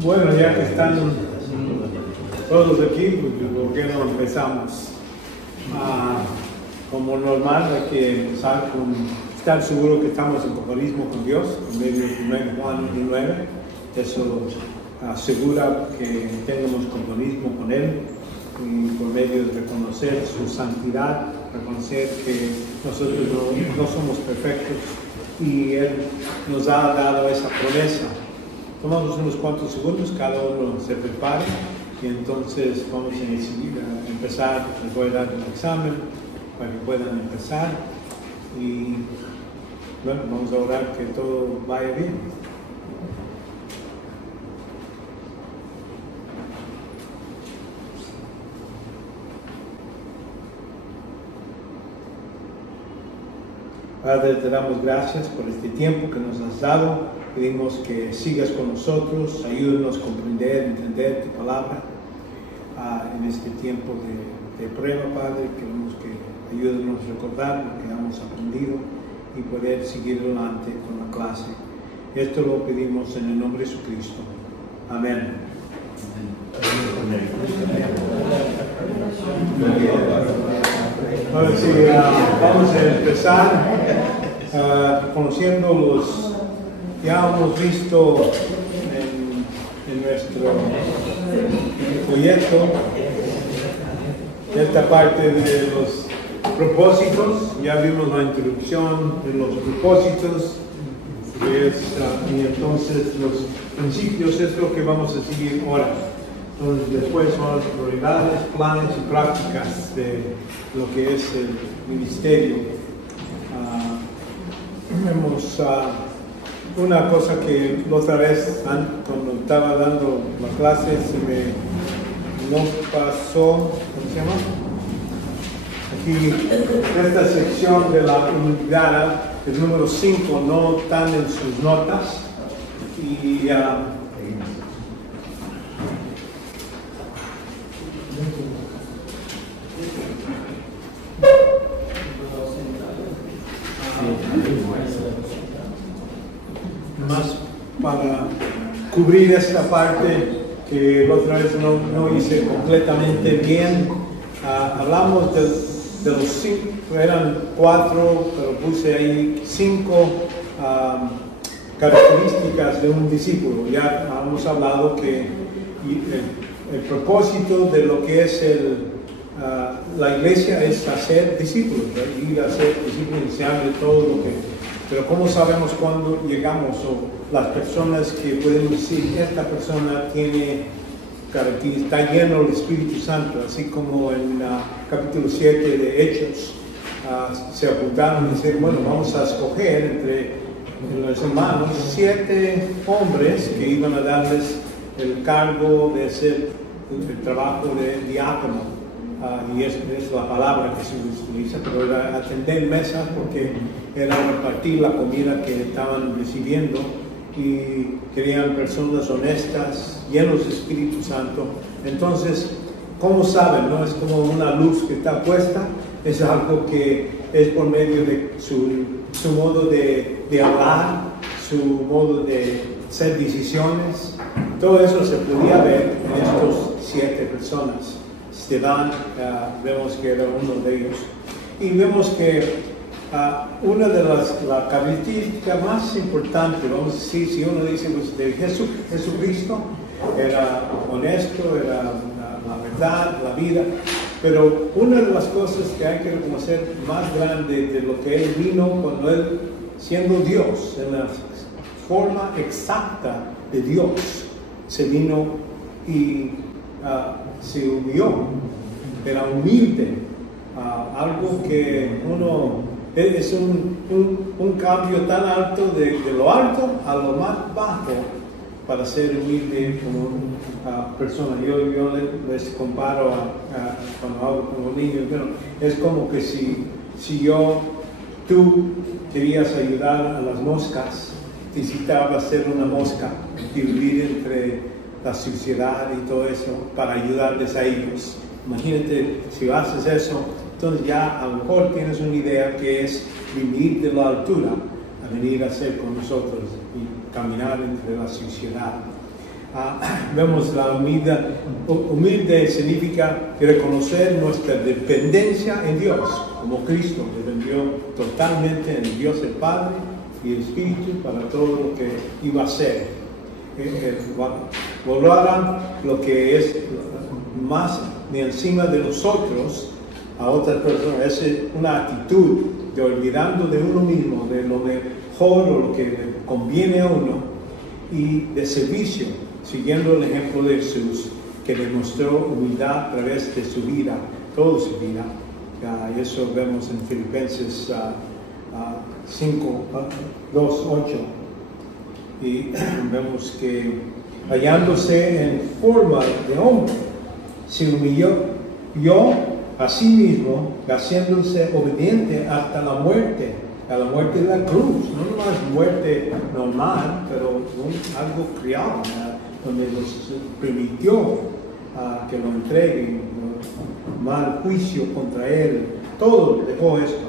Bueno, ya que están todos aquí, pues, ¿por qué no empezamos? Como normal, hay que empezar con estar seguro que estamos en compañerismo con Dios, por medio de 1 Juan 1:9. Eso asegura que tengamos compañerismo con Él, y por medio de reconocer su santidad, reconocer que nosotros no somos perfectos y Él nos ha dado esa promesa. Tomamos unos cuantos segundos, cada uno se prepare y entonces vamos a empezar. Les voy a dar un examen para que puedan empezar y bueno, vamos a orar que todo vaya bien. Padre, te damos gracias por este tiempo que nos has dado. Pedimos que sigas con nosotros, ayúdanos a comprender, entender tu palabra en este tiempo de prueba, Padre. Queremos que ayúdanos a recordar lo que hemos aprendido y poder seguir adelante con la clase. Esto lo pedimos en el nombre de Jesucristo. Amén. Ahora sí, vamos a empezar conociendo los. Ya hemos visto en nuestro folleto esta parte de los propósitos. Ya vimos la introducción de los propósitos y entonces los principios es lo que vamos a seguir ahora. Entonces después son las prioridades, planes y prácticas de lo que es el ministerio. Vemos una cosa que la otra vez, cuando estaba dando la clase, no pasó. ¿Cómo se llama? Aquí, esta sección de la unidad, el número 5, no están en sus notas. Y más para cubrir esta parte que la otra vez no hice completamente bien. Hablamos de los 5, eran 4, pero puse ahí 5 características de un discípulo. Ya hemos hablado que el propósito de lo que es la iglesia es hacer discípulos, ir a ser discípulos, enseñarle todo lo que. Pero ¿cómo sabemos cuándo llegamos? O las personas que pueden decir, esta persona tiene características, está lleno del Espíritu Santo, así como en capítulo 7 de Hechos, se apuntaron y dijeron, bueno, vamos a escoger entre los hermanos 7 hombres que iban a darles el cargo de hacer el trabajo de diácono. Y es la palabra que se utiliza, pero era atender mesas porque era repartir la comida que estaban recibiendo y querían personas honestas, llenos de Espíritu Santo. Entonces, ¿cómo saben? ¿No? Es como una luz que está puesta, es algo que es por medio de su modo de hablar, su modo de hacer decisiones. Todo eso se podía ver en estos 7 personas. Esteban, vemos que era uno de ellos. Y vemos que una de las características más importantes, vamos a decir, si uno dice pues, de Jesucristo, era honesto, era la verdad, la vida. Pero una de las cosas que hay que reconocer más grande de lo que Él vino cuando Él, siendo Dios, en la forma exacta de Dios, se vino y se humilló, era humilde, algo que es un cambio tan alto de lo alto a lo más bajo para ser humilde como persona. Yo les comparo cuando hablo con los niños, pero es como que si tú querías ayudar a las moscas, necesitabas ser una mosca y vivir entre la suciedad y todo eso para ayudarles a ellos. Imagínate, si haces eso, entonces ya a lo mejor tienes una idea que es venir de la altura a venir a ser con nosotros y caminar entre la suciedad. Vemos la humildad. Humilde significa reconocer nuestra dependencia en Dios, como Cristo dependió totalmente en Dios el Padre y el Espíritu para todo lo que iba a hacer. Valorar lo que es más de encima de nosotros a otras personas. Es una actitud de olvidando de uno mismo, de lo mejor o lo que le conviene a uno, y de servicio, siguiendo el ejemplo de Jesús, que demostró humildad a través de su vida, toda su vida. Y eso vemos en Filipenses 5, 2, 8. Y vemos que hallándose en forma de hombre, se humilló a sí mismo, haciéndose obediente hasta la muerte, a la muerte de la cruz. No nomás muerte normal, pero algo criado, donde nos permitió que lo entreguen, mal juicio contra él. Todo dejó esto.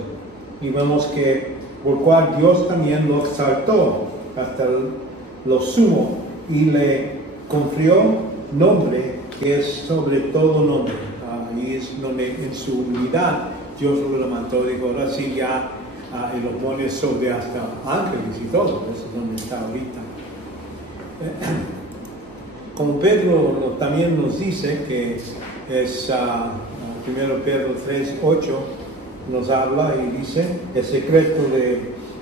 Y vemos que por cual Dios también lo exaltó hasta lo sumo y le confirió nombre que es sobre todo nombre. Y es donde en su humildad Dios lo levantó, dijo, ahora sí ya, y lo pone sobre hasta ángeles y todo. Eso es donde está ahorita. Como Pedro también nos dice que es 1 Pedro 3, 8, nos habla y dice el secreto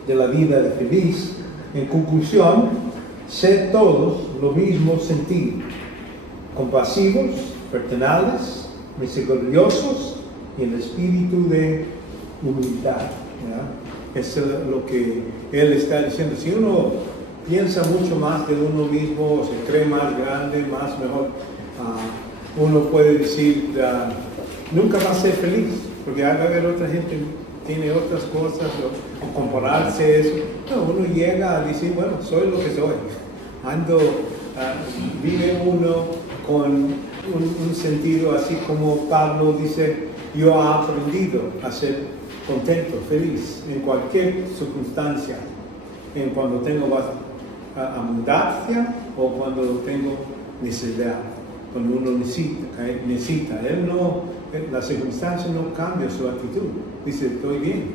de la vida de feliz. En conclusión, sed todos lo mismo sentir, compasivos, fraternales, misericordiosos y el espíritu de humildad. Eso es lo que él está diciendo. Si uno piensa mucho más de uno mismo, se cree más grande, más mejor, uno puede decir, nunca va a ser feliz, porque va a haber otra gente que tiene otras cosas, o compararse eso. No, uno llega a decir, bueno, soy lo que soy. Vive uno con un sentido así como Pablo dice, yo he aprendido a ser contento, feliz, en cualquier circunstancia, en cuando tengo abundancia o cuando tengo necesidad, cuando uno necesita. La circunstancia no cambia su actitud, dice, estoy bien.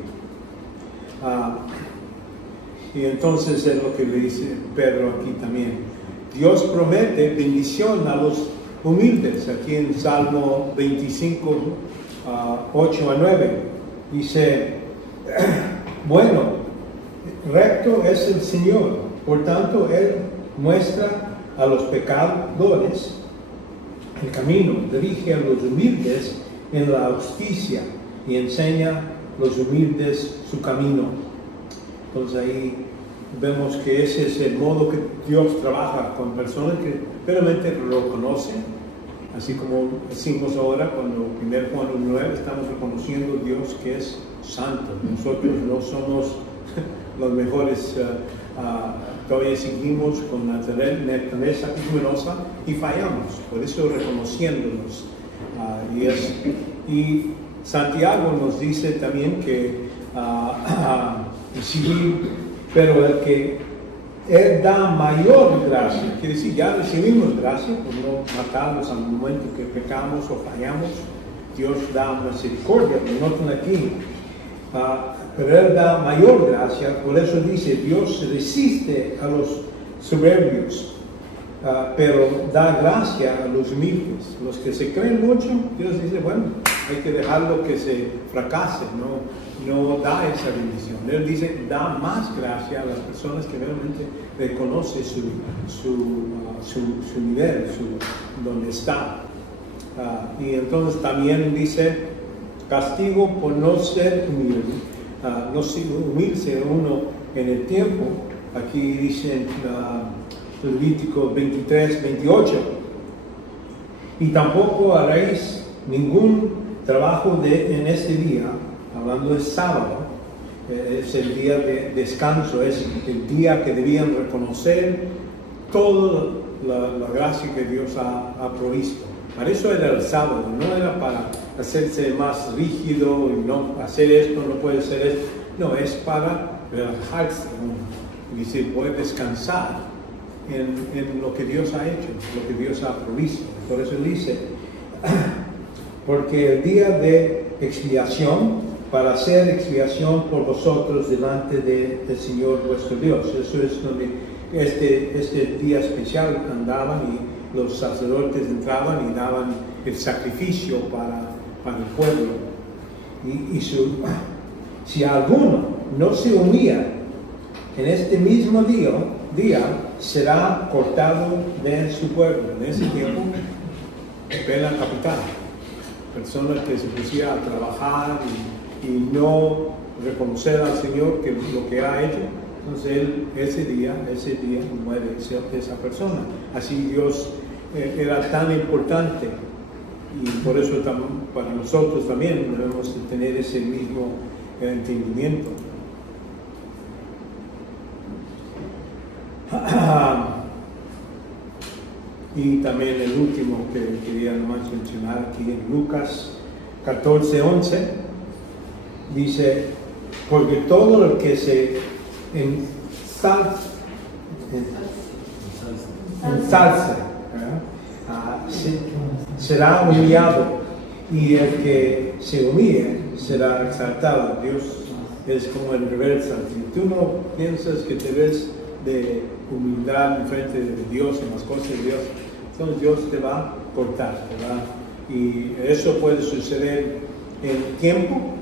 Y entonces es lo que le dice Pedro aquí también. Dios promete bendición a los humildes, aquí en Salmo 25, 8 a 9. Dice, bueno, recto es el Señor, por tanto Él muestra a los pecadores el camino, dirige a los humildes en la justicia y enseña a los humildes su camino. Entonces ahí vemos que ese es el modo que Dios trabaja con personas que realmente lo conocen, así como decimos ahora cuando 1 Juan 9 estamos reconociendo a Dios que es santo. Nosotros no somos los mejores, todavía seguimos con naturaleza pecaminosa y fallamos, por eso reconociéndonos. Y Santiago nos dice también que pero el que Él da mayor gracia, quiere decir, ya recibimos gracia por no matarnos al momento que pecamos o fallamos. Dios da misericordia, lo notan aquí, pero Él da mayor gracia. Por eso dice, Dios resiste a los soberbios, pero da gracia a los humildes. Los que se creen mucho, Dios dice, bueno, hay que dejarlo que se fracase, no da esa bendición. Él dice, da más gracia a las personas que realmente reconocen su nivel, donde está. Y entonces también dice, castigo por no ser humilde, no humilde uno en el tiempo. Aquí dice en Levítico 23, 28, y tampoco haréis ningún trabajo en este día, hablando de sábado, es el día de descanso, es el día que debían reconocer toda la gracia que Dios ha provisto. Para eso era el sábado, no era para hacerse más rígido y no hacer esto, no puede hacer esto. No, es para relajarse, y decir, poder descansar en lo que Dios ha hecho, lo que Dios ha provisto. Por eso dice, porque el día de expiación, para hacer expiación por vosotros delante del Señor vuestro Dios. Eso es donde este día especial andaban y los sacerdotes entraban y daban el sacrificio para el pueblo. Y si alguno no se unía en este mismo día será cortado de su pueblo. En ese tiempo, pena capital. Personas que se pusieron a trabajar y no reconocer al Señor que lo que ha hecho, entonces ese día muere esa persona. Así Dios era tan importante, y por eso para nosotros también debemos tener ese mismo entendimiento. Y también el último que quería nomás mencionar aquí en Lucas 14:11 dice, porque todo el que se ensalza será humillado, y el que se humille será exaltado. Dios es como el reversa. Si tú no piensas que te ves de humildad en frente de Dios, en las cosas de Dios, entonces Dios te va a cortar, ¿verdad? Y eso puede suceder en el tiempo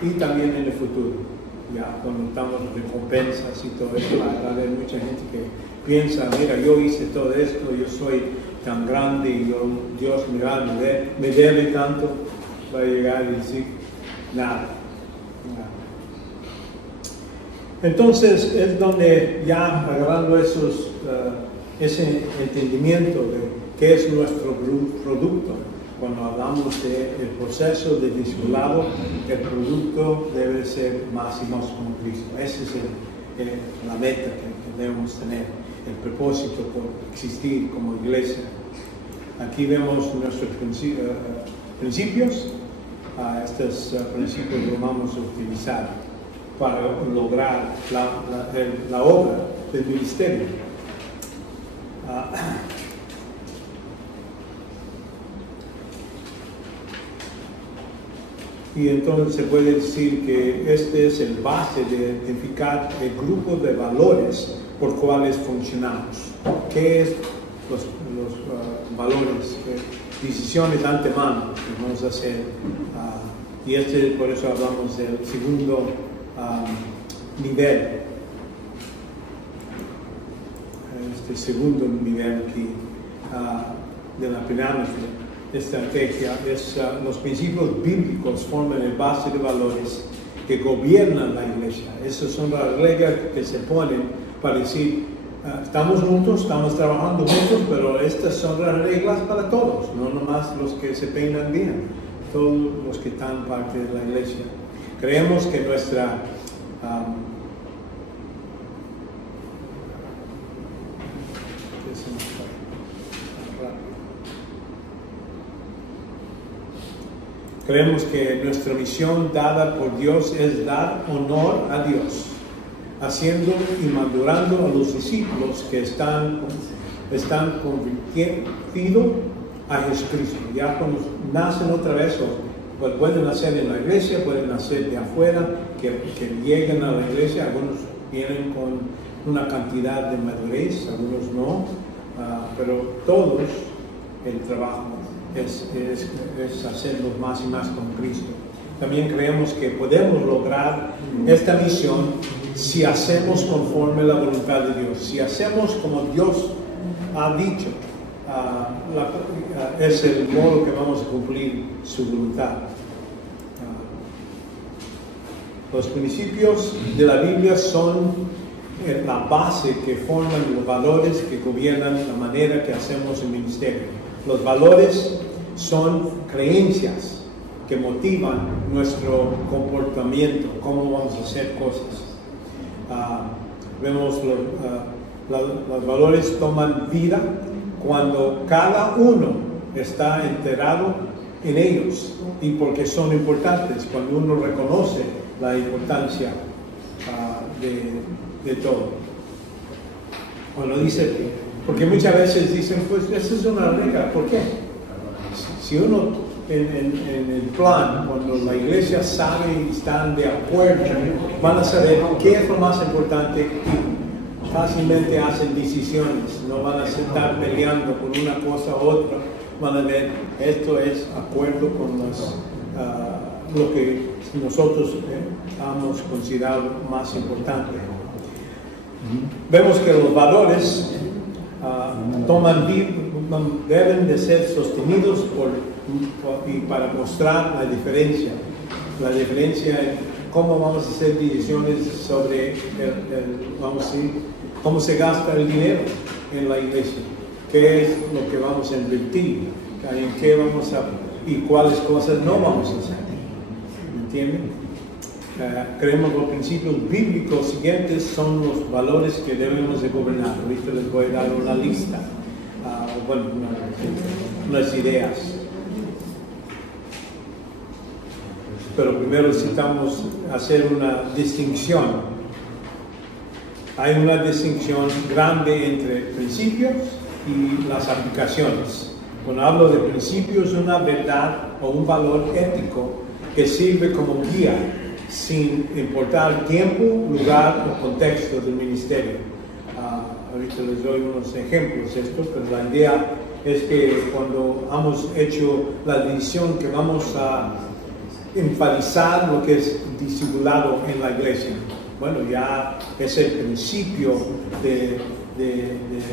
y también en el futuro. Ya cuando estamos en recompensas y todo eso, va a haber mucha gente que piensa, mira, yo hice todo esto, yo soy tan grande y Dios me debe tanto, va a llegar y decir nada. Entonces es donde ya agarrando ese entendimiento de qué es nuestro producto, cuando hablamos del proceso de discipulado, el producto debe ser más y más como Cristo. Esa es la meta que debemos tener, el propósito por existir como iglesia. Aquí vemos nuestros principios. Estos principios los vamos a utilizar para lograr la obra del ministerio. Y entonces se puede decir que este es el base de identificar el grupo de valores por cuales funcionamos. ¿Qué es los valores? Decisiones de antemano que vamos a hacer. Y por eso hablamos del segundo nivel. Este segundo nivel aquí de la pirámide. Estrategia es los principios bíblicos forman el base de valores que gobiernan la iglesia. Esas son las reglas que se ponen para decir estamos juntos, estamos trabajando juntos, pero estas son las reglas para todos, no nomás los que se peinan bien, todos los que están parte de la iglesia. Creemos que nuestra creemos que nuestra misión dada por Dios es dar honor a Dios, haciendo y madurando a los discípulos que están convirtiendo a Jesucristo. Ya cuando nacen otra vez, pues pueden nacer en la iglesia, pueden nacer de afuera, que lleguen a la iglesia. Algunos vienen con una cantidad de madurez, algunos no, pero todos el trabajo es hacerlos más y más con Cristo. También creemos que podemos lograr esta misión si hacemos conforme a la voluntad de Dios. Si hacemos como Dios ha dicho, es el modo que vamos a cumplir su voluntad. Los principios de la Biblia son la base que forman los valores que gobiernan la manera que hacemos el ministerio. Los valores son creencias que motivan nuestro comportamiento, cómo vamos a hacer cosas. Vemos los valores toman vida cuando cada uno está enterado en ellos y porque son importantes, cuando uno reconoce la importancia de todo. Bueno, dice, porque muchas veces dicen, pues esa es una regla. ¿Por qué? Si uno en el plan, cuando la iglesia sabe y están de acuerdo, van a saber qué es lo más importante y fácilmente hacen decisiones. No van a estar peleando por una cosa u otra. Van a ver, esto es acuerdo con lo que nosotros hemos considerado más importante. Vemos que los valores deben de ser sostenidos y para mostrar la diferencia en cómo vamos a hacer decisiones sobre vamos a decir, cómo se gasta el dinero en la iglesia, qué es lo que vamos a invertir, en qué vamos a y cuáles cosas no vamos a hacer. ¿Me entienden? Creemos que los principios bíblicos siguientes son los valores que debemos de gobernar. Ahorita les voy a dar una lista, unas ideas. Pero primero necesitamos hacer una distinción. Hay una distinción grande entre principios y las aplicaciones. Cuando hablo de principios, es una verdad o un valor ético que sirve como guía, sin importar tiempo, lugar o contexto del ministerio. Ahorita les doy unos ejemplos de esto, pero la idea es que cuando hemos hecho la decisión que vamos a enfatizar lo que es discipulado en la iglesia, bueno, ya es el principio de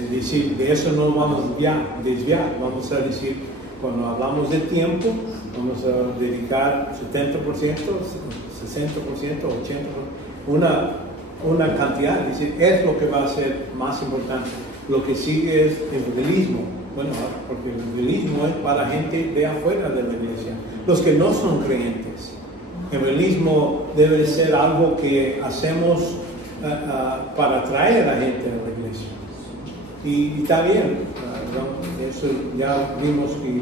decir, de eso no vamos a desviar, vamos a decir, cuando hablamos de tiempo, vamos a dedicar 70%, 60%, 80%, una cantidad, es decir, es lo que va a ser más importante. Lo que sigue es el evangelismo. Bueno, porque el evangelismo es para gente de afuera de la iglesia, los que no son creyentes. El evangelismo debe ser algo que hacemos para atraer a la gente a la iglesia. Y está bien, eso ya vimos y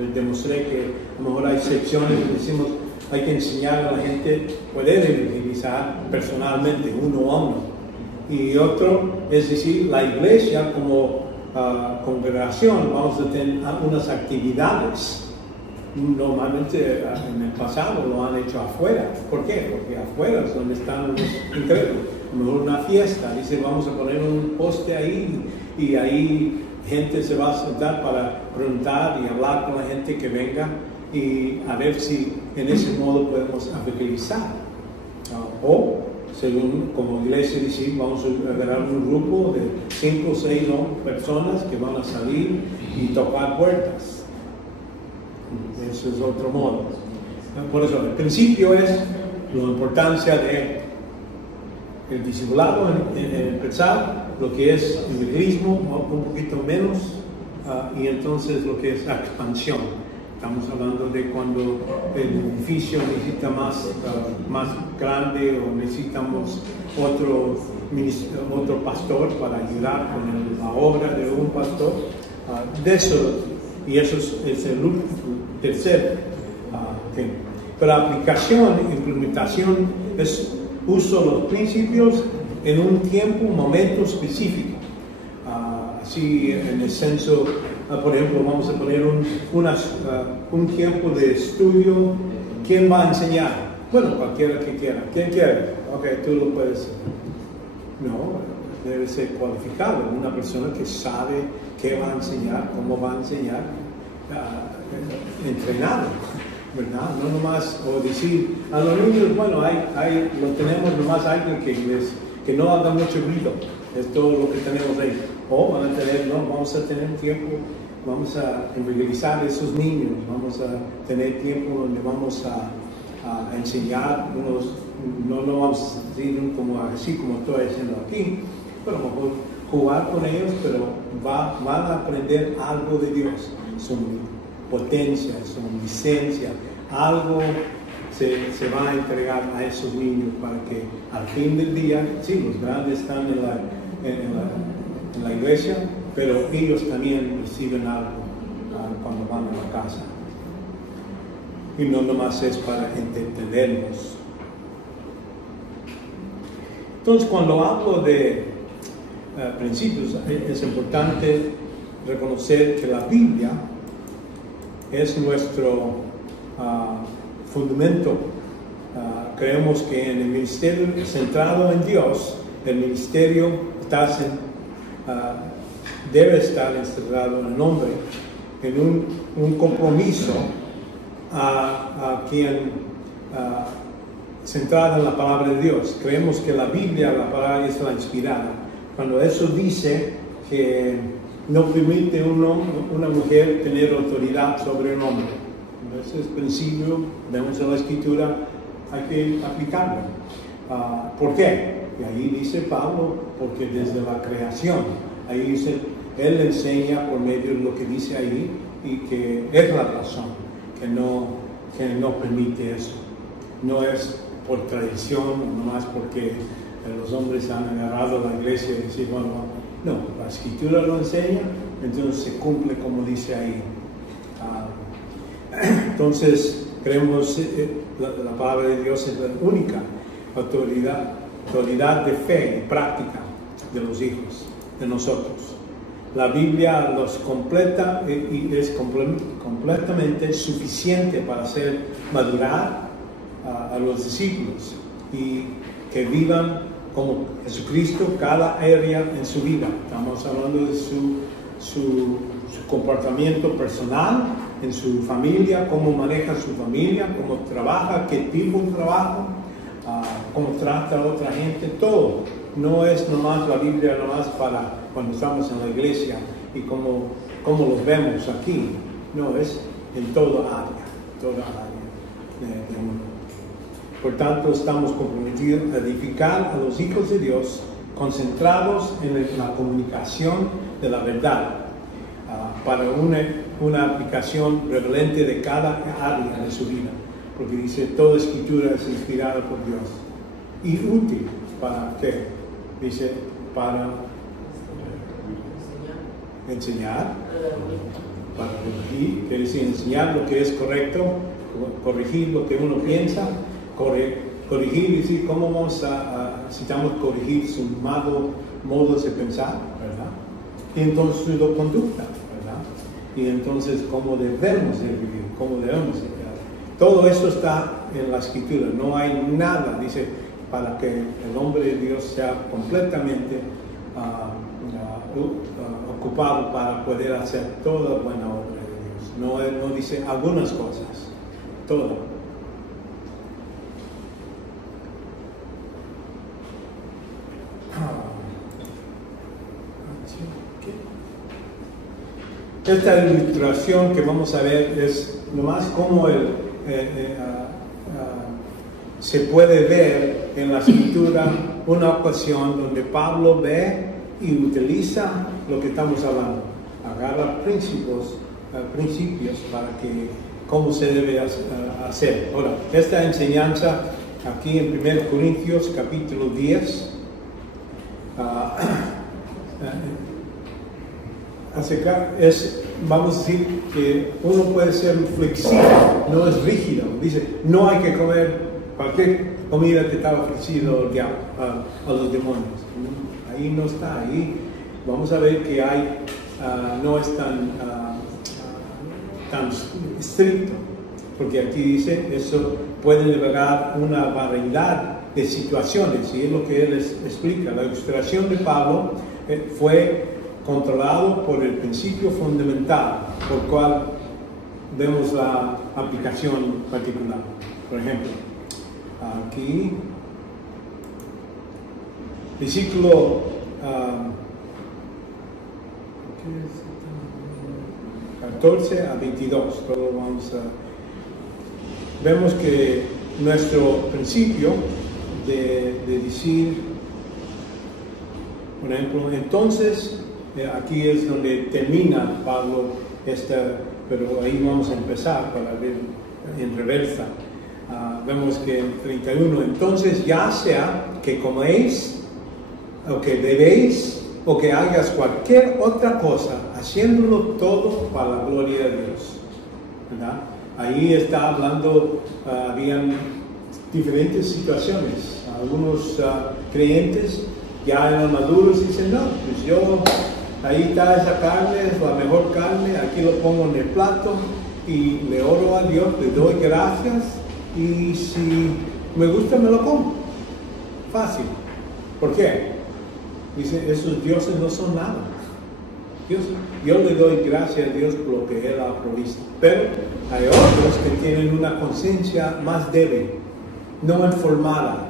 les demostré que a lo mejor hay secciones que decimos hay que enseñar a la gente, poder evangelizar personalmente, uno a uno. Y otro, es decir, la iglesia como congregación, vamos a tener unas actividades. Normalmente en el pasado lo han hecho afuera. ¿Por qué? Porque afuera es donde están los incrédulos. A lo mejor una fiesta, dice vamos a poner un poste ahí y ahí gente se va a sentar para preguntar y hablar con la gente que venga y a ver si en ese modo podemos evangelizar. O, según como iglesia dice, vamos a agarrar un grupo de 5 o 6 personas que van a salir y tocar puertas. Eso es otro modo. Por eso, el principio es la importancia de el discipulado, empezar lo que es el evangelismo, un poquito menos, y entonces lo que es la expansión. Estamos hablando de cuando el edificio necesita más grande o necesitamos otro pastor para ayudar con la obra de un pastor. De eso, y eso es el tercer tema. Pero aplicación, implementación, es uso los principios en un tiempo, un momento específico. Así en el censo, por ejemplo, vamos a poner un tiempo de estudio. ¿Quién va a enseñar? Bueno, cualquiera que quiera. ¿Quién quiere? Ok, tú lo puedes hacer. No, debe ser cualificado. Una persona que sabe qué va a enseñar, cómo va a enseñar, entrenado, ¿verdad? No nomás, o decir a los niños, bueno, lo tenemos nomás alguien que no haga mucho ruido. Es todo lo que tenemos ahí. O vamos a tener tiempo, vamos a evangelizar a esos niños, vamos a tener tiempo donde vamos a enseñar no vamos a decir así como estoy haciendo aquí, pero a lo mejor jugar con ellos, pero van a aprender algo de Dios, su potencia, su omnisciencia, algo se va a entregar a esos niños para que al fin del día, sí, los grandes están en la iglesia, pero ellos también reciben algo cuando van a la casa. Y no nomás es para entenderlos. Entonces, cuando hablo de principios, es importante reconocer que la Biblia es nuestro fundamento. Creemos que en el ministerio centrado en Dios, el ministerio debe estar centrado en el hombre, en un compromiso a quien centrado en la palabra de Dios. Creemos que la Biblia, la palabra es la inspirada. Cuando eso dice que no permite una mujer tener autoridad sobre un hombre, ese es el principio, vemos en la Escritura, hay que aplicarlo. ¿Por qué? Y ahí dice Pablo, porque desde la creación, ahí dice, él enseña por medio de lo que dice ahí, y que es la razón que no permite eso. No es por tradición, nomás porque los hombres han agarrado la iglesia y decir, bueno, no, la Escritura lo enseña, entonces se cumple como dice ahí. Entonces, creemos la palabra de Dios es la única autoridad de fe y práctica de los hijos, de nosotros. La Biblia los completa y es completamente suficiente para hacer madurar a los discípulos y que vivan como Jesucristo cada área en su vida. Estamos hablando de su comportamiento personal, en su familia, cómo maneja su familia, cómo trabaja, qué tipo de trabajo, cómo trata a otra gente, todo. No es nomás la Biblia nomás para cuando estamos en la iglesia y como los vemos aquí. No, es en toda área de uno. Por tanto, estamos comprometidos a edificar a los hijos de Dios, concentrados en la comunicación de la verdad, para una aplicación prevalente de cada área de su vida. Porque dice, toda escritura es inspirada por Dios. Y útil, ¿para qué? Dice, para enseñar, para corregir, quiere decir enseñar lo que es correcto, corregir lo que uno piensa, corregir y decir cómo necesitamos corregir su modos de pensar, ¿verdad? Y entonces su conducta, ¿verdad? Y entonces cómo debemos de vivir, cómo debemos de vivir. Todo eso está en la Escritura, no hay nada, dice, para que el hombre de Dios sea completamente ocupado para poder hacer toda buena obra de Dios. No dice algunas cosas, todo. Esta ilustración que vamos a ver es nomás cómo se puede ver en la Escritura una ocasión donde Pablo ve y utiliza lo que estamos hablando. Agarra principios para que cómo se debe hacer. Ahora, esta enseñanza aquí en 1 Corintios capítulo 10 vamos a decir que uno puede ser flexible, no es rígido. Dice, no hay que comer cualquier comida que está ofrecida a los demonios. Ahí no está, ahí vamos a ver que no es tan estricto, porque aquí dice, eso puede liberar una variedad de situaciones, y es lo que él explica. La ilustración de Pablo fue controlado por el principio fundamental, por cual vemos la aplicación particular. Por ejemplo, aquí, versículo 14 a 22, todo vemos que nuestro principio de decir, por ejemplo, entonces, aquí es donde termina Pablo pero ahí vamos a empezar para ver en reversa. Vemos que en 31, entonces ya sea que coméis, o que bebéis, o que hagas cualquier otra cosa, haciéndolo todo para la gloria de Dios, ¿verdad? Ahí está hablando, habían diferentes situaciones. Algunos creyentes Ya en los maduros dicen, no, pues yo, ahí está esa carne, es la mejor carne, aquí lo pongo en el plato y le oro a Dios, le doy gracias y si me gusta me lo como. Fácil. ¿Por qué? Dice, esos dioses no son nada. Yo le doy gracias a Dios por lo que Él ha provisto. Pero hay otros que tienen una conciencia más débil, no informada.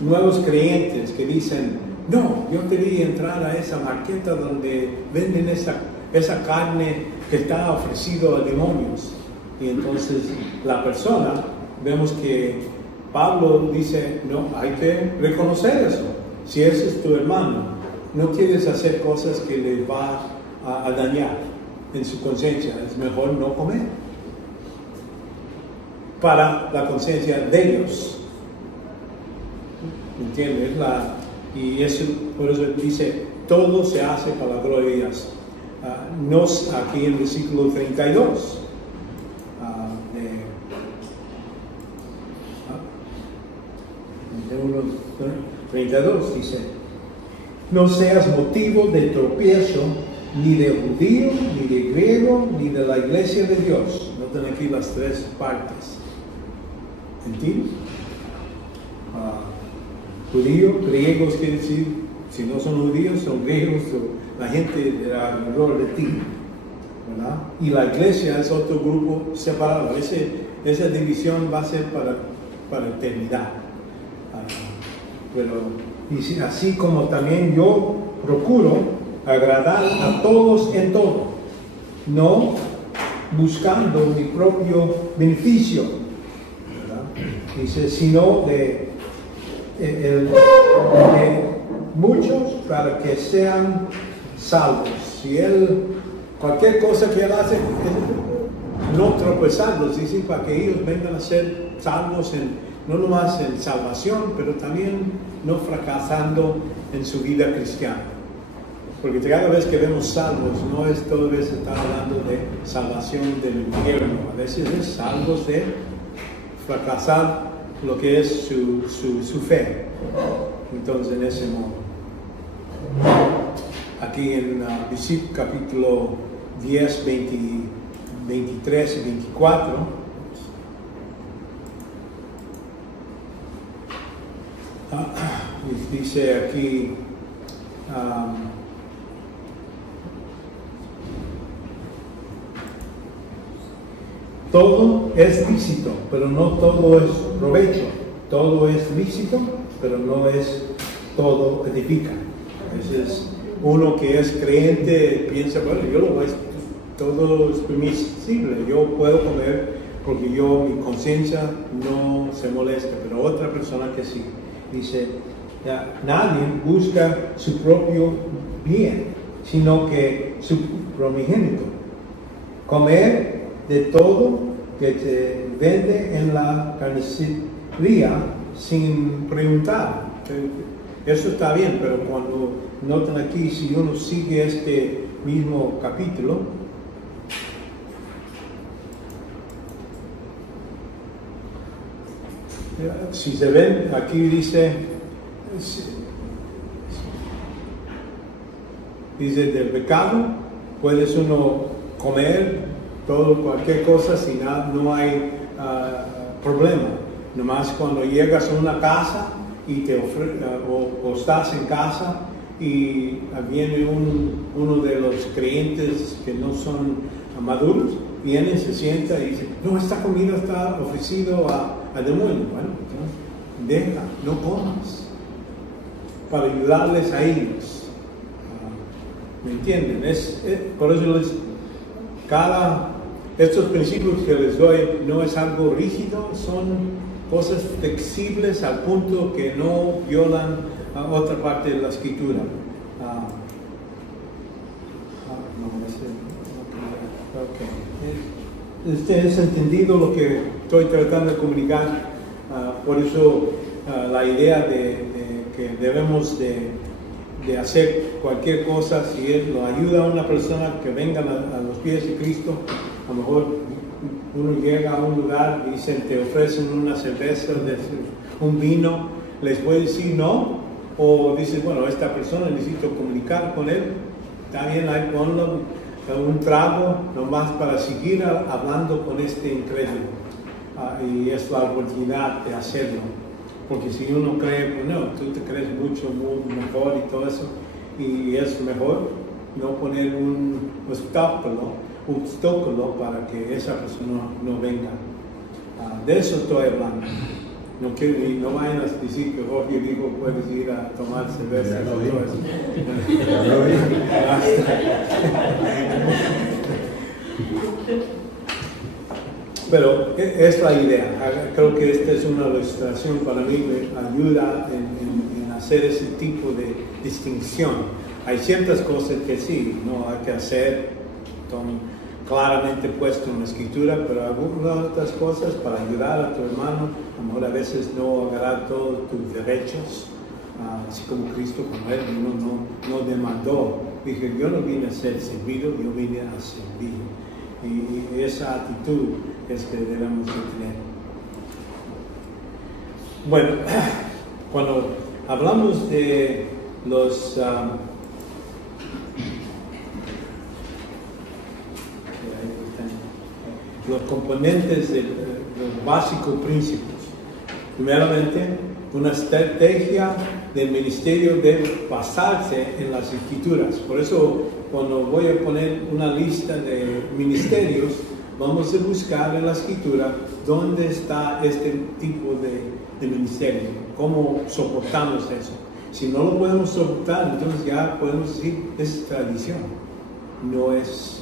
Nuevos creyentes que dicen, no, yo quería entrar a esa marqueta donde venden esa carne que está ofrecido a demonios. Y entonces la persona, vemos que Pablo dice, no, hay que reconocer eso. Si ese es tu hermano, no quieres hacer cosas que le va a dañar en su conciencia, es mejor no comer. Para la conciencia de ellos. ¿Entiendes? Y eso, por eso dice, todo se hace para la gloria de Dios. Aquí en el versículo 32. 32 dice, no seas motivo de tropiezo ni de judío, ni de griego, ni de la iglesia de Dios. Noten aquí las tres partes. ¿Entiendes? Judío, griegos quiere decir, si no son judíos, son griegos, la gente alrededor de ti, ¿verdad? Y la iglesia es otro grupo separado. Esa división va a ser para eternidad. Pero dice, así como también yo procuro agradar a todos en todo, no buscando mi propio beneficio, ¿verdad? Dice, sino de muchos para que sean salvos. Si cualquier cosa que él hace, no tropezarlos, dice, para que ellos vengan a ser salvos no nomás en salvación, pero también no fracasando en su vida cristiana. Porque cada vez que vemos salvos, no es toda vez está hablando de salvación del infierno, a veces es salvos de fracasar lo que es su fe. Entonces, en ese modo. Aquí en capítulo 10, 23 y 24, dice aquí, todo es lícito, pero no todo es provecho. Todo es lícito, pero no es todo edifica. Ese es uno que es creyente, piensa, bueno, todo es permisible, yo puedo comer porque mi conciencia no se molesta, pero otra persona que sí. Dice, nadie busca su propio bien, sino que su primogénito. Comer de todo que te vende en la carnicería sin preguntar. Eso está bien, pero cuando notan aquí, si uno sigue este mismo capítulo, si se ven, aquí dice del pecado, puedes uno comer cualquier cosa si no hay problema. Nomás cuando llegas a una casa y o estás en casa y viene uno de los creyentes que no son maduros, viene, se sienta y dice, no, esta comida está ofrecido a demonios. Bueno, entonces, deja, no comas, para ayudarles a ellos. ¿Me entienden? Por eso estos principios que les doy no es algo rígido, son cosas flexibles al punto que no violan a otra parte de la escritura. ¿Ustedes han entendido lo que estoy tratando de comunicar? Por eso la idea de que debemos de hacer cualquier cosa, si Él lo ayuda a una persona que venga a los pies de Cristo, a lo mejor uno llega a un lugar y te ofrecen una cerveza, un vino, les puede decir no, O dices, bueno, esta persona necesito comunicar con él, está bien, ahí ponlo un trago nomás para seguir hablando con este incrédulo. Y es la oportunidad de hacerlo. Porque si uno cree, pues no, tú te crees mucho, muy mejor y todo eso, y es mejor no poner un obstáculo para que esa persona no venga. De eso estoy hablando. No quiero, y no vayan a decir que Jorge dijo puedes ir a tomar cerveza. Pero es la idea. Creo que esta es una ilustración para mí, me ayuda en hacer ese tipo de distinción. Hay ciertas cosas que sí, no hay que hacer, son claramente puesto en la escritura, pero algunas otras cosas para ayudar a tu hermano, a lo mejor a veces no agarrar todos tus derechos, así como Cristo con él no demandó. Dije, yo no vine a ser servido, yo vine a servir. Y esa actitud es que debemos de tener. Bueno, cuando hablamos de los componentes de los básicos principios. Primeramente, una estrategia del ministerio debe basarse en las escrituras. Por eso, cuando voy a poner una lista de ministerios, vamos a buscar en la escritura dónde está este tipo de ministerio, cómo soportamos eso. Si no lo podemos soportar, entonces ya podemos decir es tradición, no es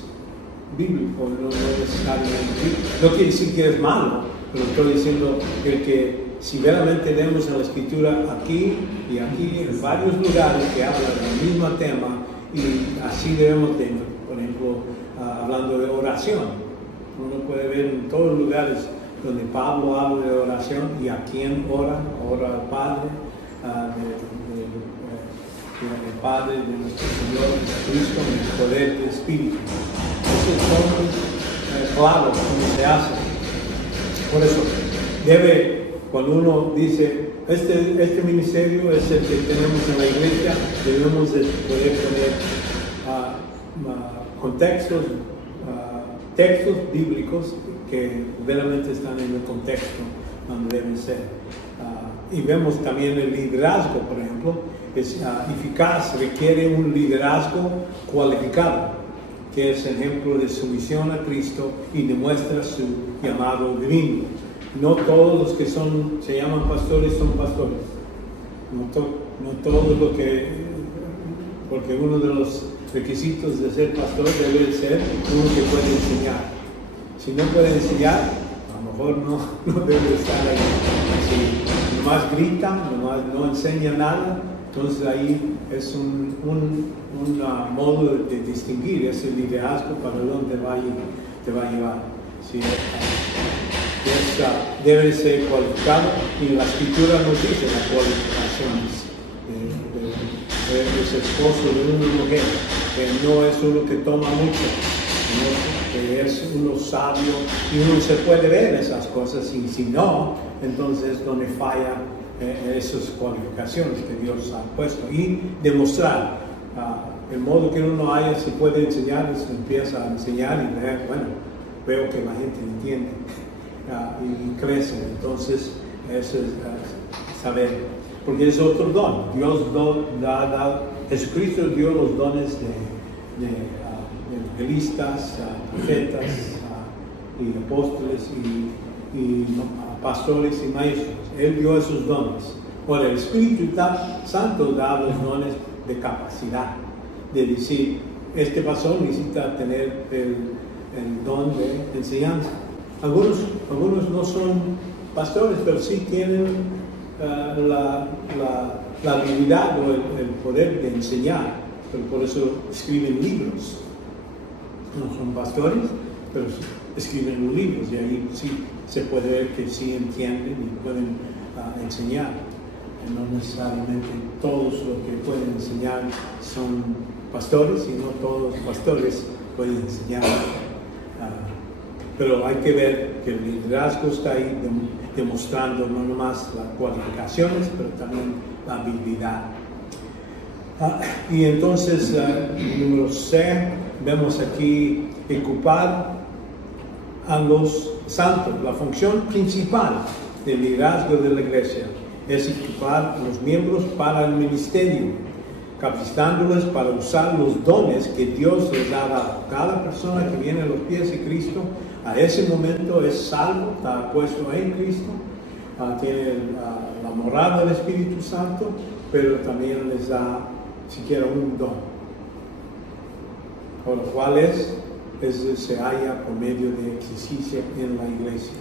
bíblico, no es bíblico. No quiere decir que es malo, pero estoy diciendo que si verdaderamente leemos en la escritura aquí y aquí, en varios lugares que hablan del mismo tema, y así debemos de, por ejemplo, hablando de oración. Uno puede ver en todos los lugares donde Pablo habla de oración y a quién ora al Padre, el Padre de nuestro Señor Jesucristo, en el poder del Espíritu. Eso es claro cómo se hace. Por eso cuando uno dice este ministerio es el que tenemos en la iglesia, debemos de poder poner contextos, textos bíblicos que verdaderamente están en el contexto donde deben ser. Y vemos también el liderazgo, por ejemplo, es eficaz, requiere un liderazgo cualificado, que es ejemplo de sumisión a Cristo y demuestra su llamado divino. No todos los que se llaman pastores son pastores. No todos porque uno de los requisitos de ser pastor debe ser uno que puede enseñar. Si no puede enseñar, a lo mejor no debe estar ahí. Si nomás grita, nomás no enseña nada, entonces ahí es un modo de distinguir ese liderazgo para dónde te va a llevar. ¿Sí? Debe ser cualificado y la escritura nos dice las cualificaciones de los esposos de una mujer, que no es uno que toma mucho, sino que es uno sabio y uno se puede ver esas cosas y si no, entonces es donde falla esas cualificaciones que Dios ha puesto y demostrar el modo que uno haya, si puede enseñar, se empieza a enseñar y ver, bueno, veo que la gente entiende. Y crece, entonces eso es saber, porque es otro don. Jesucristo dio los dones de evangelistas, profetas y apóstoles y pastores y maestros. Él dio esos dones. Ahora el Espíritu Santo da los dones de capacidad, de decir, este pastor necesita tener el don de enseñanza. Algunos no son pastores, pero sí tienen la habilidad o el poder de enseñar, pero por eso escriben libros. No son pastores, pero escriben los libros y ahí sí se puede ver que sí entienden y pueden enseñar. No necesariamente todos los que pueden enseñar son pastores y no todos los pastores pueden enseñar. Pero hay que ver que el liderazgo está ahí demostrando no nomás las cualificaciones, pero también la habilidad Y entonces, número C, vemos aquí ocupar a los santos. La función principal del liderazgo de la iglesia es equipar a los miembros para el ministerio, capacitándoles para usar los dones que Dios les ha dado. Cada persona que viene a los pies de Cristo, a ese momento es salvo, está puesto en Cristo, tiene la morada del Espíritu Santo, pero también les da siquiera un don. Por lo cual se halla por medio de ejercicio en la iglesia.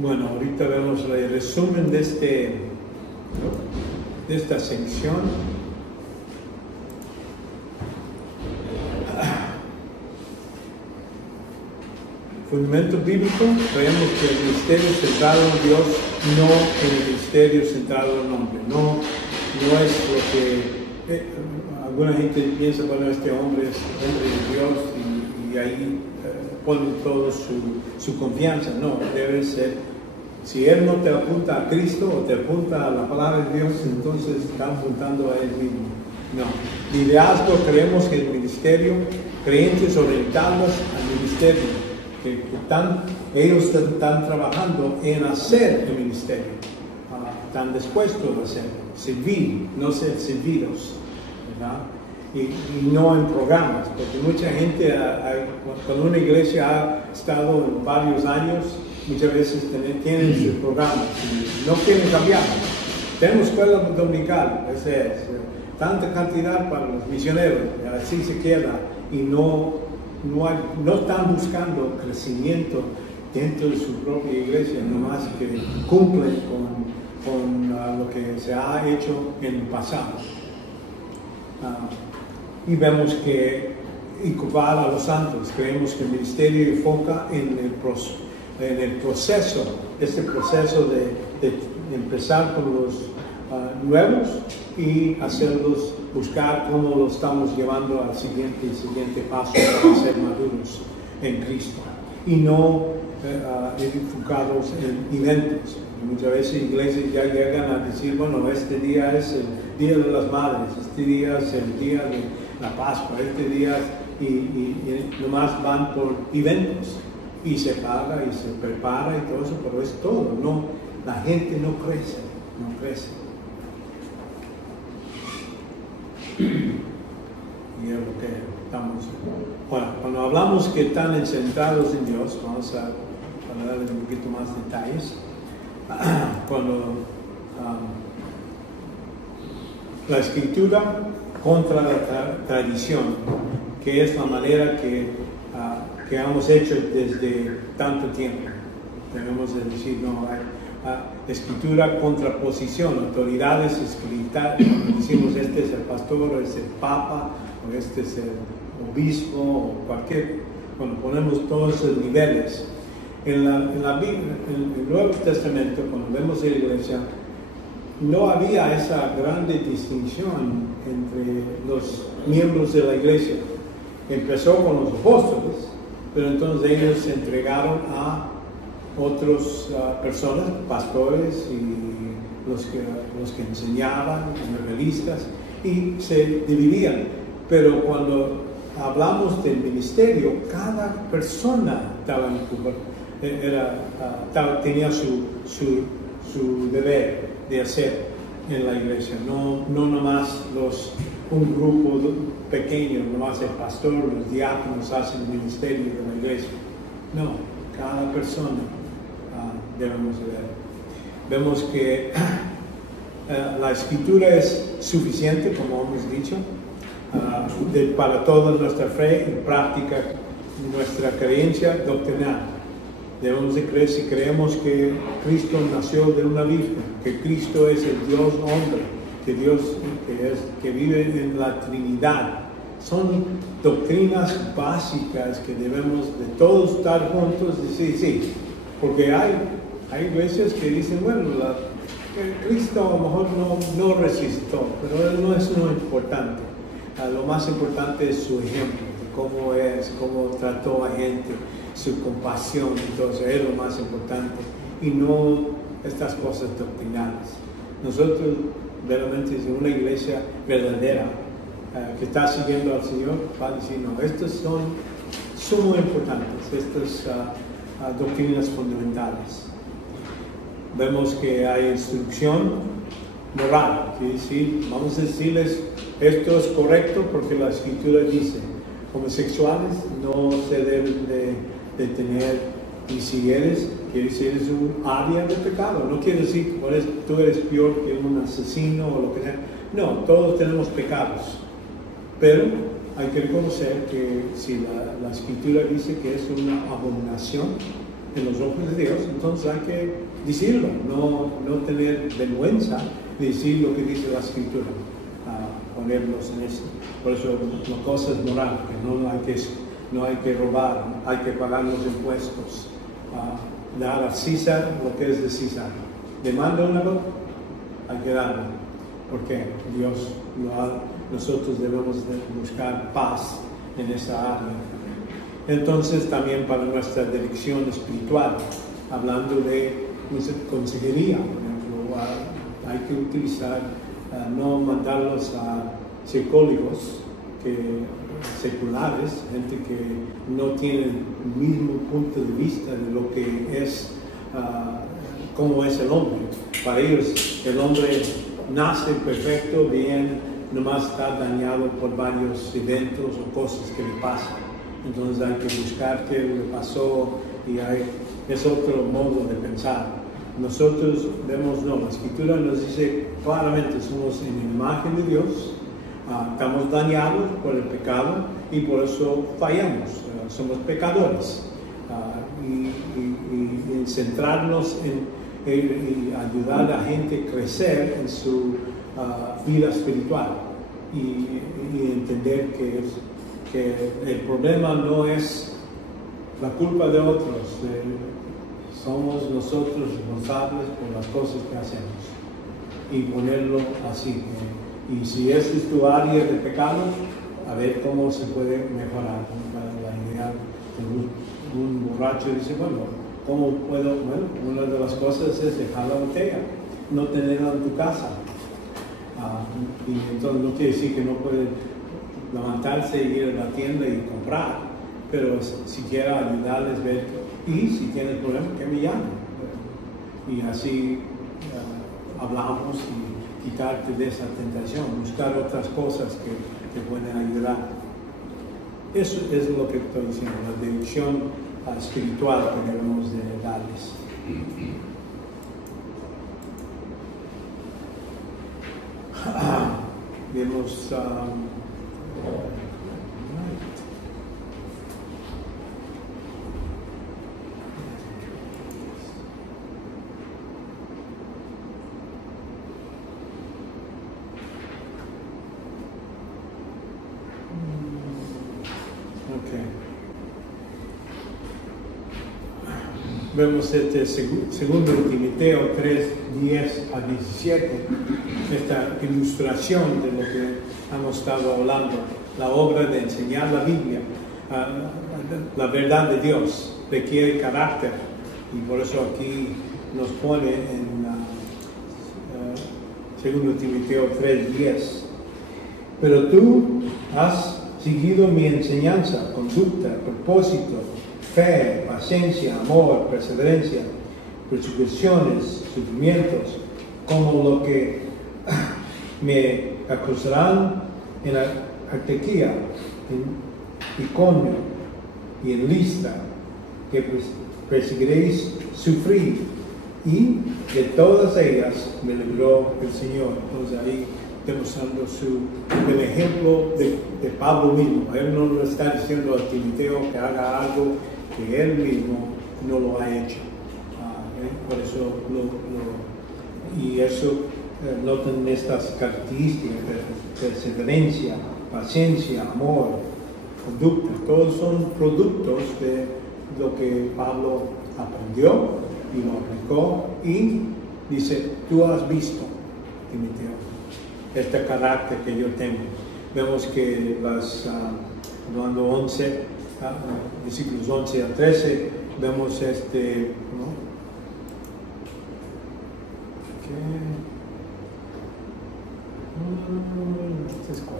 Bueno, ahorita vemos el resumen de esta sección. Fundamento bíblico, creemos que el ministerio centrado en Dios, no en el ministerio centrado en el hombre. No es lo que alguna gente piensa, bueno, este hombre es hombre de Dios y ahí pone toda su confianza. No, debe ser, si él no te apunta a Cristo o te apunta a la palabra de Dios, entonces está apuntando a él mismo. No, liderazgo, creemos que el ministerio, creyentes orientados al ministerio, que ellos están trabajando en hacer el ministerio, están dispuestos a hacerlo, servir, no ser servidos, ¿verdad? Y no en programas, porque mucha gente, cuando una iglesia ha estado en varios años, muchas veces tienen sus programas y no quieren cambiar. Tenemos escuela dominical, tanta cantidad para los misioneros, así se queda, y no están buscando crecimiento dentro de su propia iglesia, nomás que cumplen con lo que se ha hecho en el pasado. Y vemos que ocupar a los santos, creemos que el ministerio enfoca en el proceso, este proceso de empezar con los nuevos y hacerlos, buscar cómo lo estamos llevando al siguiente paso para ser maduros en Cristo. Y no enfocados en eventos. Muchas veces iglesias ya llegan a decir, bueno, este día es el Día de las Madres, este día es el día de la Pascua, este día, y nomás van por eventos. Y se paga y se prepara y todo eso, pero es todo. No, la gente no crece. Y es lo que estamos. Ahora, cuando hablamos que están centrados en Dios, vamos a darle un poquito más detalles. Cuando la escritura contra la tradición, que es la manera que hemos hecho desde tanto tiempo. Tenemos que decir, no, hay escritura, contraposición, autoridades espirituales. Cuando decimos este es el pastor, este es el papa, o este es el obispo, o cualquier, cuando ponemos todos esos niveles. En la Biblia, en el Nuevo Testamento, cuando vemos la iglesia, no había esa grande distinción entre los miembros de la iglesia. Empezó con los apóstoles, pero entonces ellos se entregaron a otras personas, pastores y los que enseñaban, evangelistas, y se dividían. Pero cuando hablamos del ministerio, cada persona tenía su deber de hacer en la iglesia, no nomás un grupo pequeño, nomás el pastor, los diáconos hacen el ministerio de la iglesia. No, cada persona debemos ver. Vemos que la escritura es suficiente, como hemos dicho, para toda nuestra fe y práctica, nuestra creencia doctrinal. Debemos de creer, si creemos que Cristo nació de una virgen, que Cristo es el Dios hombre, que Dios que vive en la Trinidad. Son doctrinas básicas que debemos de todos estar juntos y sí, porque hay iglesias que dicen, bueno, Cristo a lo mejor no resistió, pero no es lo importante. Lo más importante es su ejemplo, de cómo trató a gente, su compasión, entonces es lo más importante, y no estas cosas doctrinales. Nosotros realmente es una iglesia verdadera que está siguiendo al Señor, va a decir, no, estos son muy importantes, estas doctrinas fundamentales. Vemos que hay instrucción moral, que decir, vamos a decirles, esto es correcto porque la Escritura dice, homosexuales no se deben de tener, y si eres, quiere decir, es un área de pecado, no quiere decir que tú eres peor que un asesino o lo que sea, no, todos tenemos pecados, pero hay que reconocer que si la Escritura dice que es una abominación en los ojos de Dios, entonces hay que decirlo, no tener vergüenza de decir lo que dice la Escritura, ponernos en eso. Por eso la cosa es moral, que no hay que robar, hay que pagar los impuestos, dar a César lo que es de César. Demanda una cosa, hay que darlo, porque Dios nosotros debemos de buscar paz en esa área. Entonces también para nuestra dirección espiritual, hablando de consejería, por ejemplo, hay que utilizar, no mandarlos a psicólogos seculares, gente que no tiene el mismo punto de vista de lo que es, cómo es el hombre. Para ellos el hombre nace perfecto, bien, nomás está dañado por varios eventos o cosas que le pasan. Entonces hay que buscar qué le pasó y es otro modo de pensar. Nosotros vemos, no, la Escritura nos dice claramente, somos en imagen de Dios, estamos dañados por el pecado y por eso fallamos, somos pecadores. Y centrarnos en ayudar a la gente a crecer en su vida espiritual y entender que el problema no es la culpa de otros, somos nosotros responsables por las cosas que hacemos y ponerlo así. Y si esta es tu área de pecado, a ver cómo se puede mejorar. La idea de un borracho dice, bueno, ¿cómo puedo? Bueno, una de las cosas es dejar la botella, no tenerla en tu casa. Y entonces no quiere decir que no puede levantarse y ir a la tienda y comprar, pero siquiera ayudarles a ver, y si tienes problemas, que me llamen. Y así hablamos y quitarte de esa tentación, buscar otras cosas que pueden ayudar. Eso es lo que estoy diciendo, la dirección espiritual que debemos de darles. Vemos vemos este segundo Timoteo 3, 10 a 17, esta ilustración de lo que hemos estado hablando, la obra de enseñar la Biblia, la verdad de Dios, requiere carácter, y por eso aquí nos pone en segundo Timoteo 3, 10. Pero tú has seguido mi enseñanza, conducta, propósito, fe, paciencia, amor, perseverancia, persecuciones, sufrimientos, como lo que me acusarán en Antioquía, en Iconio y en Listra, que perseguiréis sufrir, y de todas ellas me libró el Señor. Entonces ahí demostrando el ejemplo de Pablo mismo. Él no lo está diciendo a Timoteo que haga algo que él mismo no lo ha hecho. Por eso y eso noten estas características de perseverancia, paciencia, amor, conducta. Todos son productos de lo que Pablo aprendió y lo aplicó, y dice, tú has visto, Timoteo, este carácter que yo tengo. Vemos que cuando 11, versículos 11 a 13, vemos ¿no? Este es 40,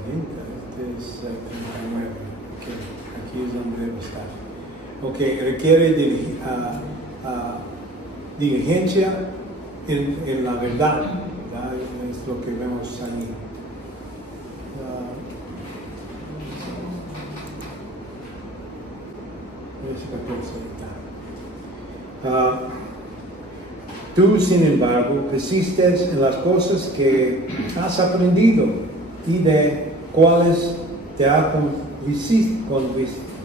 este es 39. Aquí es donde debe estar. Ok, requiere diligencia en la verdad, ¿verdad? Es lo que vemos ahí. Tú, sin embargo, persistes en las cosas que has aprendido y de cuales te has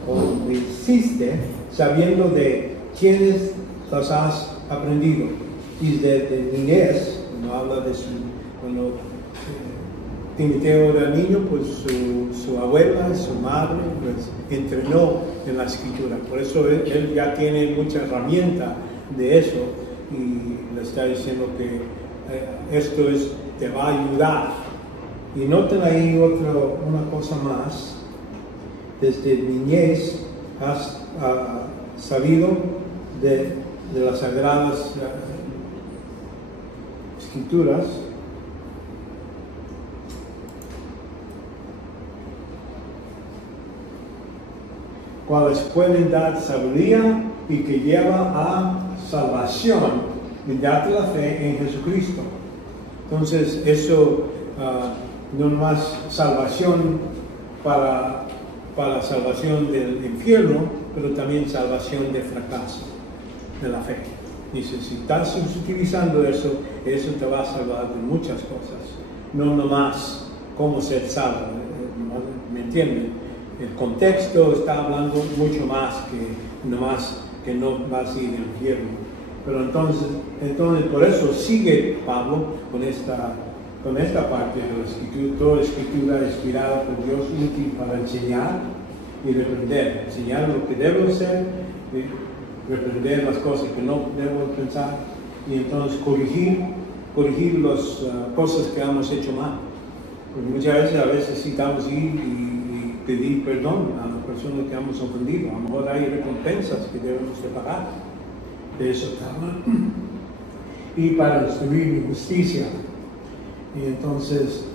convenciste, sabiendo de quiénes las has aprendido. Y desde niñez, cuando habla de cuando Timoteo era niño, pues su abuela, su madre, pues entrenó en la escritura. Por eso él ya tiene mucha herramienta de eso y le está diciendo que esto te va a ayudar. Y noten ahí una cosa más. Desde niñez has sabido de las sagradas escrituras, cuales pueden dar sabiduría y que lleva a salvación mediante la fe en Jesucristo. Entonces eso no más salvación para salvación del infierno, pero también salvación de fracaso de la fe. Dice, si estás utilizando eso te va a salvar de muchas cosas, no nomás cómo ser salvo. ¿Me entienden? El contexto está hablando mucho más que nomás que no vas a ir al infierno. Pero entonces por eso sigue Pablo con esta parte de la escritura. Toda escritura inspirada por Dios, útil para enseñar y reprender. Enseñar lo que debo hacer, reprender las cosas que no debo pensar, y entonces corregir las cosas que hemos hecho mal. Porque muchas veces necesitamos ir y pedir perdón a las personas que hemos ofendido. A lo mejor hay recompensas que debemos de pagar. De eso está mal. Y para destruir mi justicia. Y entonces,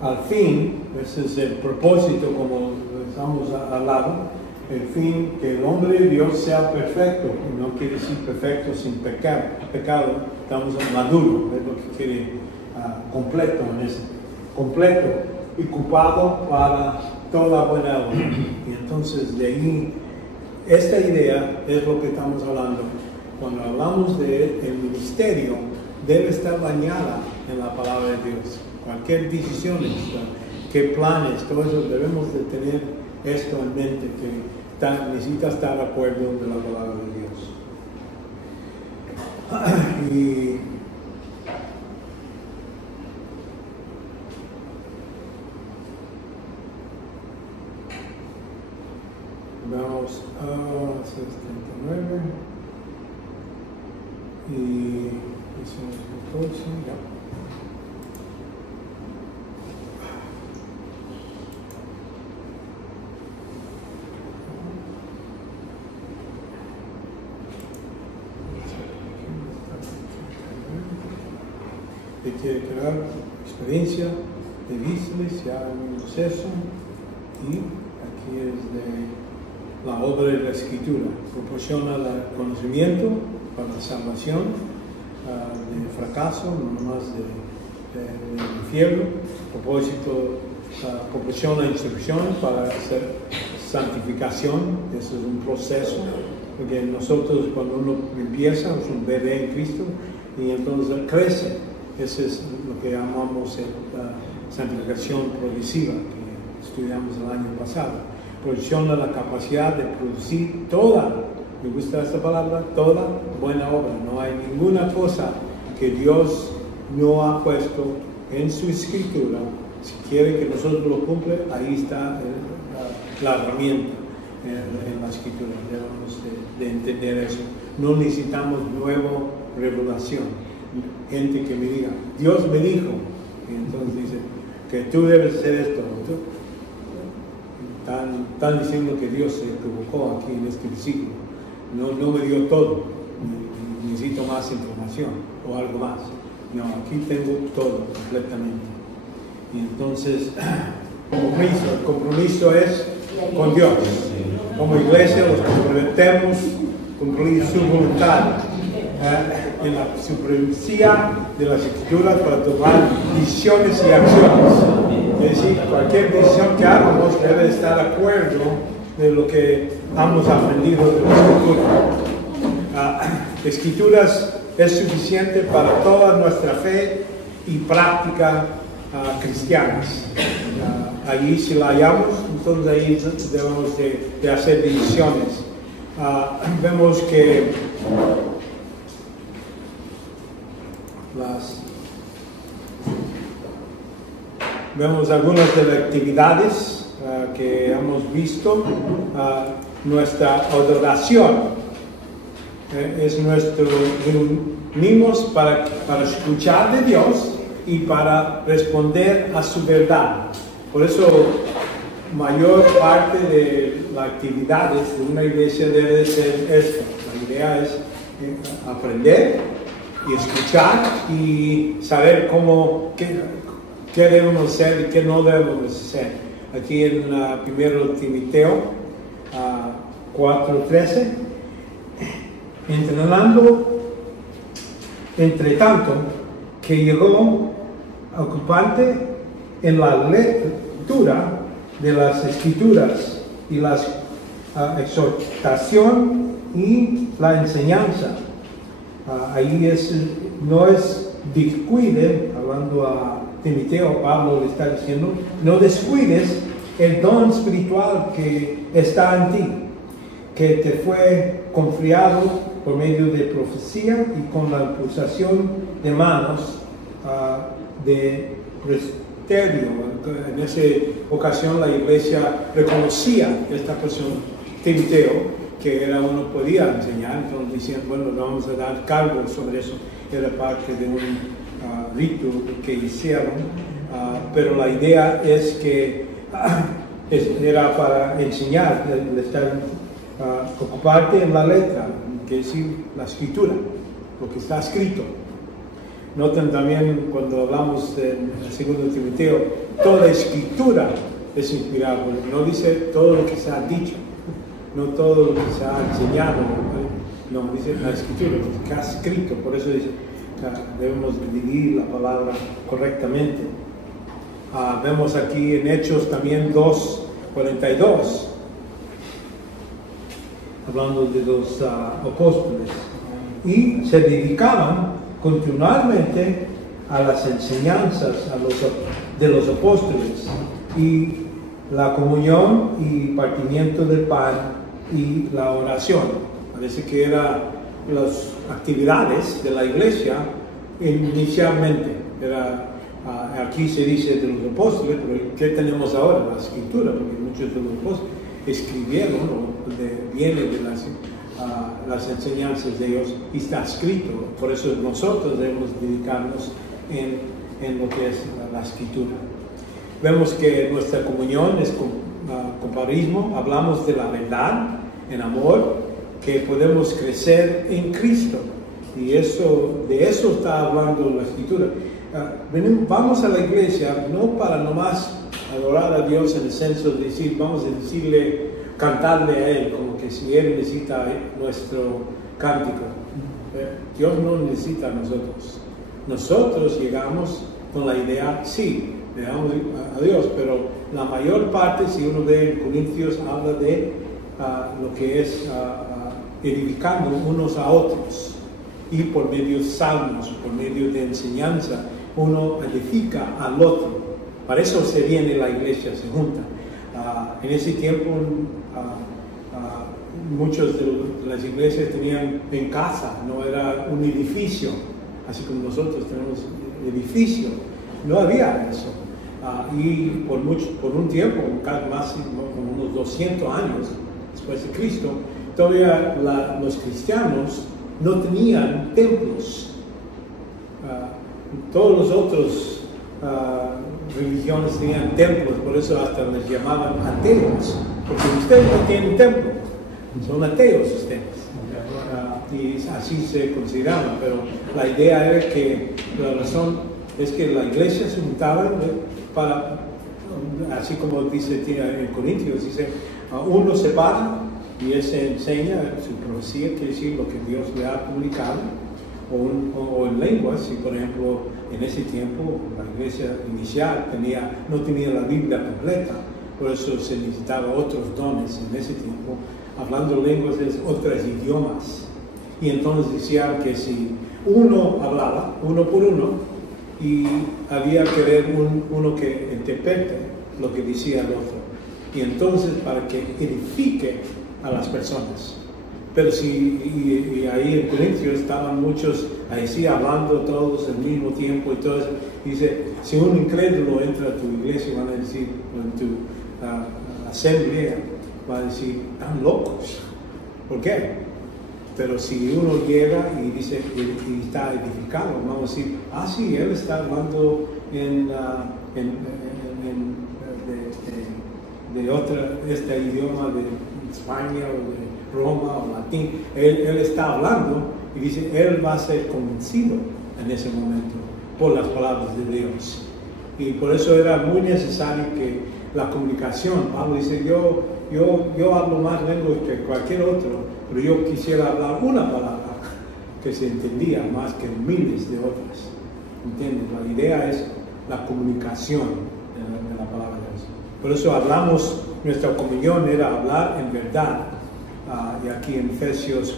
al fin, ese es el propósito, como estamos hablando, el fin que el hombre de Dios sea perfecto. No quiere decir perfecto sin pecado, estamos maduros, es lo que quiere, completo en ese, completo y ocupado para toda buena obra. Y entonces de ahí, esta idea es lo que estamos hablando. Cuando hablamos del ministerio, debe estar bañada en la palabra de Dios. Cualquier decisión, qué planes, todo eso, debemos de tener esto en mente, que necesita estar de acuerdo de la palabra de Dios. Y vamos a 69 y hicimos 14, ya. De quiere crear experiencia de business, ya vimos eso, y aquí es de la obra de la escritura. Proporciona el conocimiento para la salvación del fracaso, no nomás del infierno. Proporciona instrucción para hacer santificación. Eso es un proceso, porque nosotros cuando uno empieza, es un bebé en Cristo, y entonces crece. Eso es lo que llamamos la santificación progresiva, que estudiamos el año pasado. Proporciona la capacidad de producir toda, me gusta esta palabra, toda buena obra. No hay ninguna cosa que Dios no ha puesto en su escritura. Si quiere que nosotros lo cumpla, ahí está la herramienta en la escritura. Debemos de entender eso. No necesitamos nueva revelación. Gente que me diga, Dios me dijo, y entonces dice que tú debes hacer esto. están diciendo que Dios se equivocó aquí en este versículo. No me dio todo, necesito más información o algo más. No, aquí tengo todo completamente. Y entonces, el compromiso es con Dios. Como iglesia nos comprometemos a cumplir su voluntad en la supremacía de las Escrituras para tomar decisiones y acciones. Es decir, cualquier decisión que hagamos debe estar de acuerdo de lo que hemos aprendido de las Escrituras es suficiente para toda nuestra fe y práctica cristianas. Allí si la hallamos, entonces ahí debemos de hacer decisiones. Vemos que vemos algunas de las actividades que hemos visto. Nuestra adoración es nuestro reunimos para escuchar de Dios y para responder a su verdad. Por eso mayor parte de las actividades de una iglesia debe ser esta. La idea es aprender y escuchar y saber qué debemos hacer y qué no debemos hacer. Aquí en 1 Timoteo 4:13, entrenando entre tanto que llegó a ocuparte en la lectura de las Escrituras y la exhortación y la enseñanza. Ahí no es descuide, hablando a Timoteo, Pablo le está diciendo, no descuides el don espiritual que está en ti, que te fue confiado por medio de profecía y con la impulsación de manos de presbiterio. En esa ocasión la iglesia reconocía esta persona, Timoteo, que era uno podía enseñar, entonces decían, bueno, le vamos a dar cargo sobre eso. Era parte de un rito que hicieron, pero la idea es que era para enseñar, ocuparte en la letra, que es decir, la escritura, lo que está escrito. Noten también cuando hablamos en el 2 Timoteo, toda escritura es inspirada, no dice todo lo que se ha dicho, no todo lo que se ha enseñado, no, dice la escritura, lo que ha escrito, por eso dice, debemos dividir la palabra correctamente. Vemos aquí en Hechos también 2:42, hablando de los apóstoles, y se dedicaban continuamente a las enseñanzas de los apóstoles y la comunión y partimiento del pan y la oración. Parece que eran las actividades de la iglesia inicialmente. Aquí se dice de los apóstoles, pero ¿qué tenemos ahora? La escritura, porque muchos de los apóstoles escribieron, viene de las enseñanzas de ellos y está escrito. Por eso nosotros debemos dedicarnos en lo que es la escritura. Vemos que nuestra comunión es comparismo, hablamos de la verdad en amor, que podemos crecer en Cristo. Y de eso está hablando la escritura. Vamos a la iglesia no para nomás adorar a Dios en el senso de decir, vamos a decirle, cantarle a Él, como que si Él necesita nuestro cántico. Dios no necesita a nosotros. Nosotros llegamos con la idea, sí, le damos a Dios, pero la mayor parte, si uno ve en Corintios, habla de lo que es edificando unos a otros, y por medio de salmos, por medio de enseñanza, uno edifica al otro. Para eso se viene la iglesia, se junta. En ese tiempo, muchas de las iglesias tenían en casa, no era un edificio, así como nosotros tenemos edificio, no había eso. Y por un tiempo, casi más, como unos 200 años después de Cristo, todavía los cristianos no tenían templos. Todos los otros religiones tenían templos, por eso hasta les llamaban ateos, porque ustedes no tienen templo, son ateos ustedes. Y así se consideraban, pero la idea era que la razón es que la iglesia se juntaba para, así como dice en Corintios, dice, uno se para y él se enseña su profecía, quiere decir lo que Dios le ha comunicado, o en lenguas, si por ejemplo en ese tiempo la iglesia inicial no tenía la Biblia completa, por eso se necesitaba otros dones en ese tiempo, hablando lenguas es otros idiomas. Y entonces decían que si uno hablaba, uno por uno, y había que ver uno que interprete lo que decía el otro. Y entonces para que edifique a las personas. Pero y ahí en Corintios estaban muchos así hablando todos al mismo tiempo y todo eso. Dice, si un incrédulo entra a tu iglesia, van a decir, o en tu asamblea, van a decir, están locos. ¿Por qué? Pero si uno llega y dice, y está edificado, vamos a decir, sí, él está hablando de este idioma de España o de Roma o latín, él está hablando y dice, él va a ser convencido en ese momento por las palabras de Dios. Y por eso era muy necesario que la comunicación, Pablo dice, yo hablo más lenguas que cualquier otro, pero yo quisiera hablar una palabra que se entendía más que miles de otras. ¿Entiendes? La idea es la comunicación de la palabra de Dios. Por eso hablamos, nuestra comunión era hablar en verdad. Y aquí en Efesios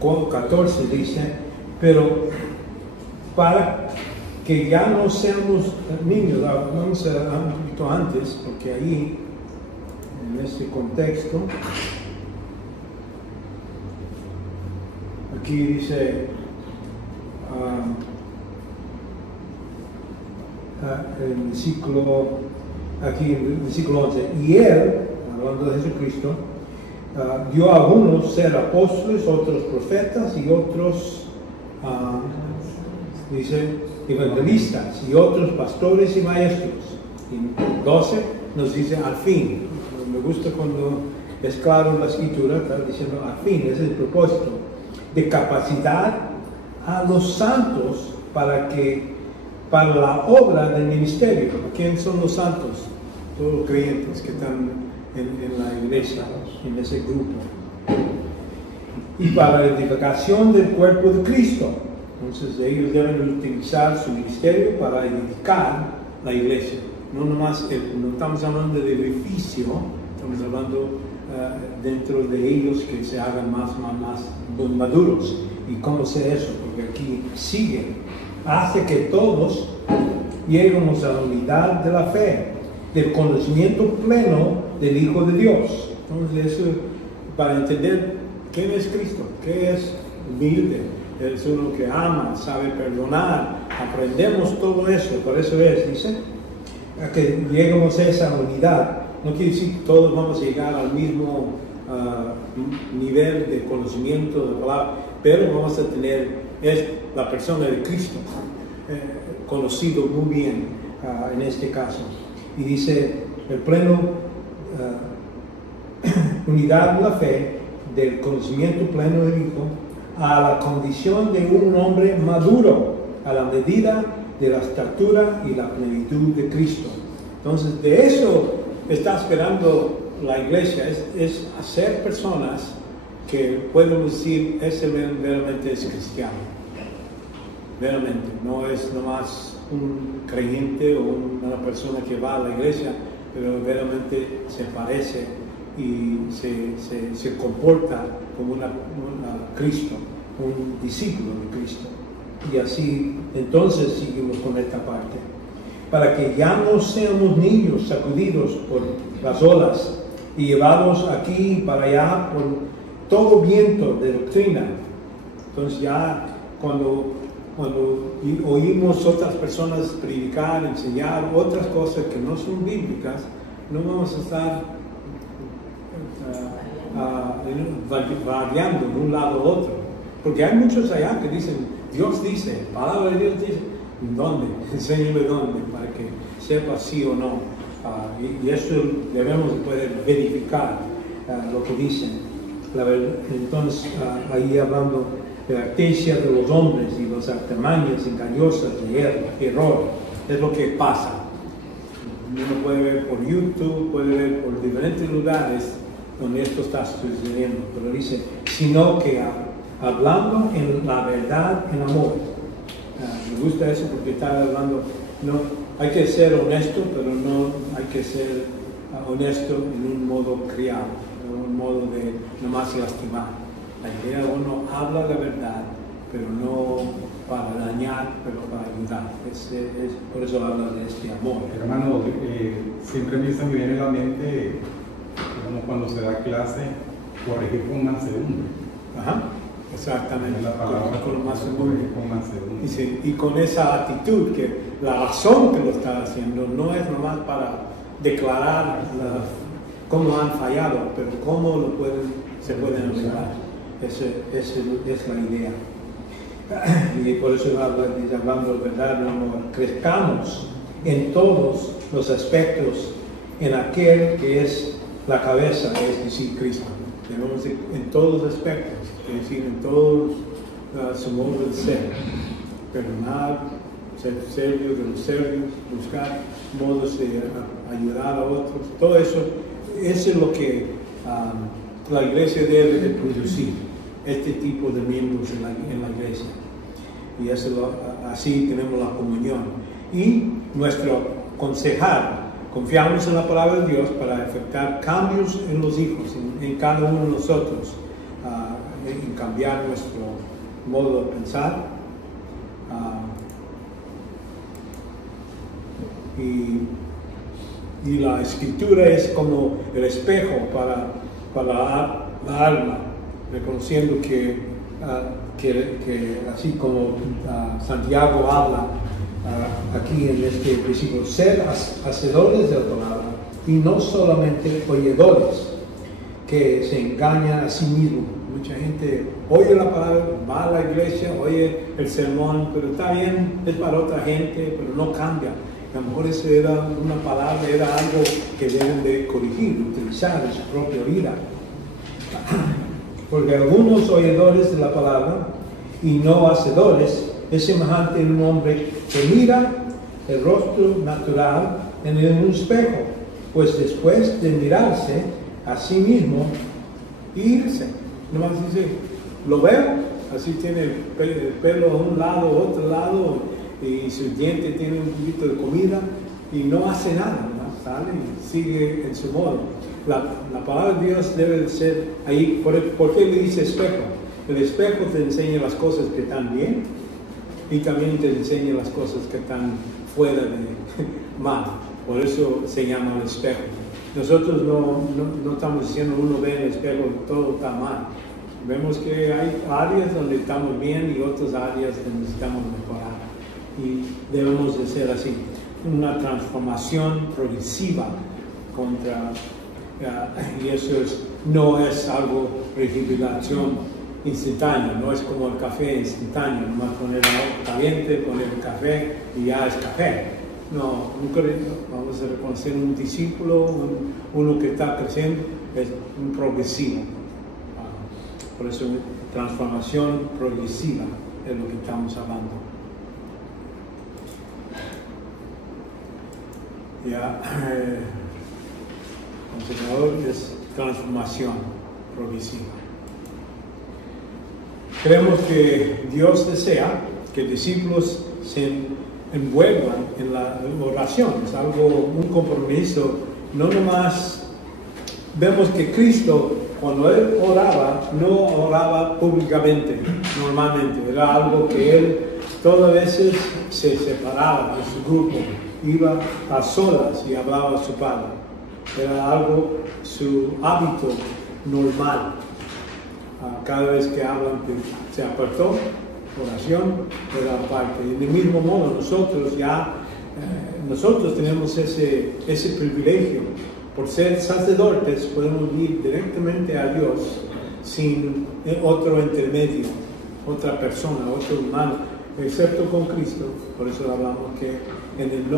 4:14 dice, pero para que ya no seamos niños, vamos a un poquito antes, porque ahí, en este contexto, aquí dice, en el versículo 11, y él, hablando de Jesucristo, dio a unos ser apóstoles, otros profetas y otros, dice, evangelistas y otros pastores y maestros. Y 12 nos dice al fin. Me gusta cuando es claro en la escritura, está diciendo al fin, ese es el propósito, de capacidad a los santos para la obra del ministerio. ¿Quién son los santos? Todos los creyentes que están en la iglesia, en ese grupo. Y para la edificación del cuerpo de Cristo. Entonces ellos deben utilizar su ministerio para edificar la iglesia. No estamos hablando de edificio, estamos hablando dentro de ellos que se hagan más maduros. ¿Y cómo sé eso? Porque aquí sigue. Hace que todos lleguemos a la unidad de la fe, del conocimiento pleno del Hijo de Dios. Entonces eso, para entender quién es Cristo, qué es humilde, es uno que ama, sabe perdonar, aprendemos todo eso, por eso dice, a que lleguemos a esa unidad. No quiere decir que todos vamos a llegar al mismo nivel de conocimiento de la palabra, pero vamos a tener la persona de Cristo conocido muy bien en este caso. Y dice, el pleno unidad de la fe, del conocimiento pleno del Hijo, a la condición de un hombre maduro, a la medida de la estatura y la plenitud de Cristo. Entonces, de eso está esperando la iglesia, es hacer personas que podemos decir, ese realmente es cristiano. Realmente, no es nomás un creyente o una persona que va a la iglesia, pero realmente se parece y se comporta como una Cristo, un discípulo de Cristo. Y así, entonces seguimos con esta parte. Para que ya no seamos niños sacudidos por las olas y llevados aquí y para allá por todo viento de doctrina. Entonces ya cuando oímos otras personas predicar, enseñar otras cosas que no son bíblicas, no vamos a estar variando de un lado a otro. Porque hay muchos allá que dicen, Dios dice, palabra de Dios dice, ¿dónde? Enséñame dónde, para que sepa sí o no. Y eso debemos poder verificar lo que dicen. Entonces, ahí hablando de la artesia de los hombres y las artimañas engañosas de error, es lo que pasa. Uno puede ver por YouTube, puede ver por diferentes lugares donde esto está sucediendo, pero dice, sino que hablando en la verdad, en amor. Me gusta eso porque está hablando, no, hay que ser honesto, pero no hay que ser honesto en un modo criado, en un modo de nomás lastimar. La idea uno habla la verdad, pero no para dañar, pero para ayudar. Por eso habla de este amor. Hermano, siempre me viene a la mente, como cuando se da clase, corregir con mansedumbre. Ajá, exactamente. La palabra con mansedumbre. Y con esa actitud, que la razón que lo está haciendo no es nomás para declarar cómo han fallado, pero cómo se pueden arreglar. Esa es la idea. Y por eso hablando de verdad, crezcamos en todos los aspectos en aquel que es la cabeza, es decir, Cristo. Debemos en todos los aspectos, es decir, en todos su modo de ser, perdonar, ser serio de los serios, buscar modos de ayudar a otros. Todo eso es lo que la iglesia debe de producir. Este tipo de miembros en la iglesia. Y así tenemos la comunión. Y nuestro consejar, confiamos en la palabra de Dios para efectuar cambios en los hijos, en cada uno de nosotros, en cambiar nuestro modo de pensar. Y la escritura es como el espejo para la alma, reconociendo que así como Santiago habla aquí en este versículo, ser hacedores de la palabra y no solamente oidores que se engañan a sí mismos. Mucha gente oye la palabra, va a la iglesia, oye el sermón, pero está bien, es para otra gente, pero no cambia. A lo mejor eso era una palabra, era algo que deben de corregir, utilizar en su propia vida. Porque algunos oidores de la palabra y no hacedores es semejante a un hombre que mira el rostro natural en un espejo, pues después de mirarse a sí mismo, irse. Nomás dice, lo veo, así tiene el pelo a un lado, otro lado, y su diente tiene un poquito de comida, y no hace nada, nomás sale y sigue en su modo. La palabra de Dios debe de ser ahí. ¿Por qué le dice espejo? El espejo te enseña las cosas que están bien y también te enseña las cosas que están fuera de mal. Por eso se llama el espejo. Nosotros no estamos diciendo uno ve el espejo todo está mal. Vemos que hay áreas donde estamos bien y otras áreas donde necesitamos mejorar. Y debemos de ser así. Una transformación progresiva y eso no es algo rejuvenación instantánea, no es como el café instantáneo, nomás poner agua caliente, poner el café y ya es café. No, vamos a reconocer un discípulo, uno que está creciendo, es un progresivo. Por eso transformación progresiva es lo que estamos hablando. Consejerador es transformación progresiva. Creemos que Dios desea que discípulos se envuelvan en la oración. Es un compromiso. No nomás vemos que Cristo, cuando Él oraba, no oraba públicamente, normalmente. Era algo que Él todas veces se separaba de su grupo, iba a solas y hablaba a su Padre. Era algo, su hábito normal. Cada vez que hablan, se apartó, oración, era parte. Y de mismo modo, nosotros tenemos ese privilegio. Por ser sacerdotes, podemos ir directamente a Dios sin otro intermedio, otra persona, otro humano, excepto con Cristo. Por eso hablamos que en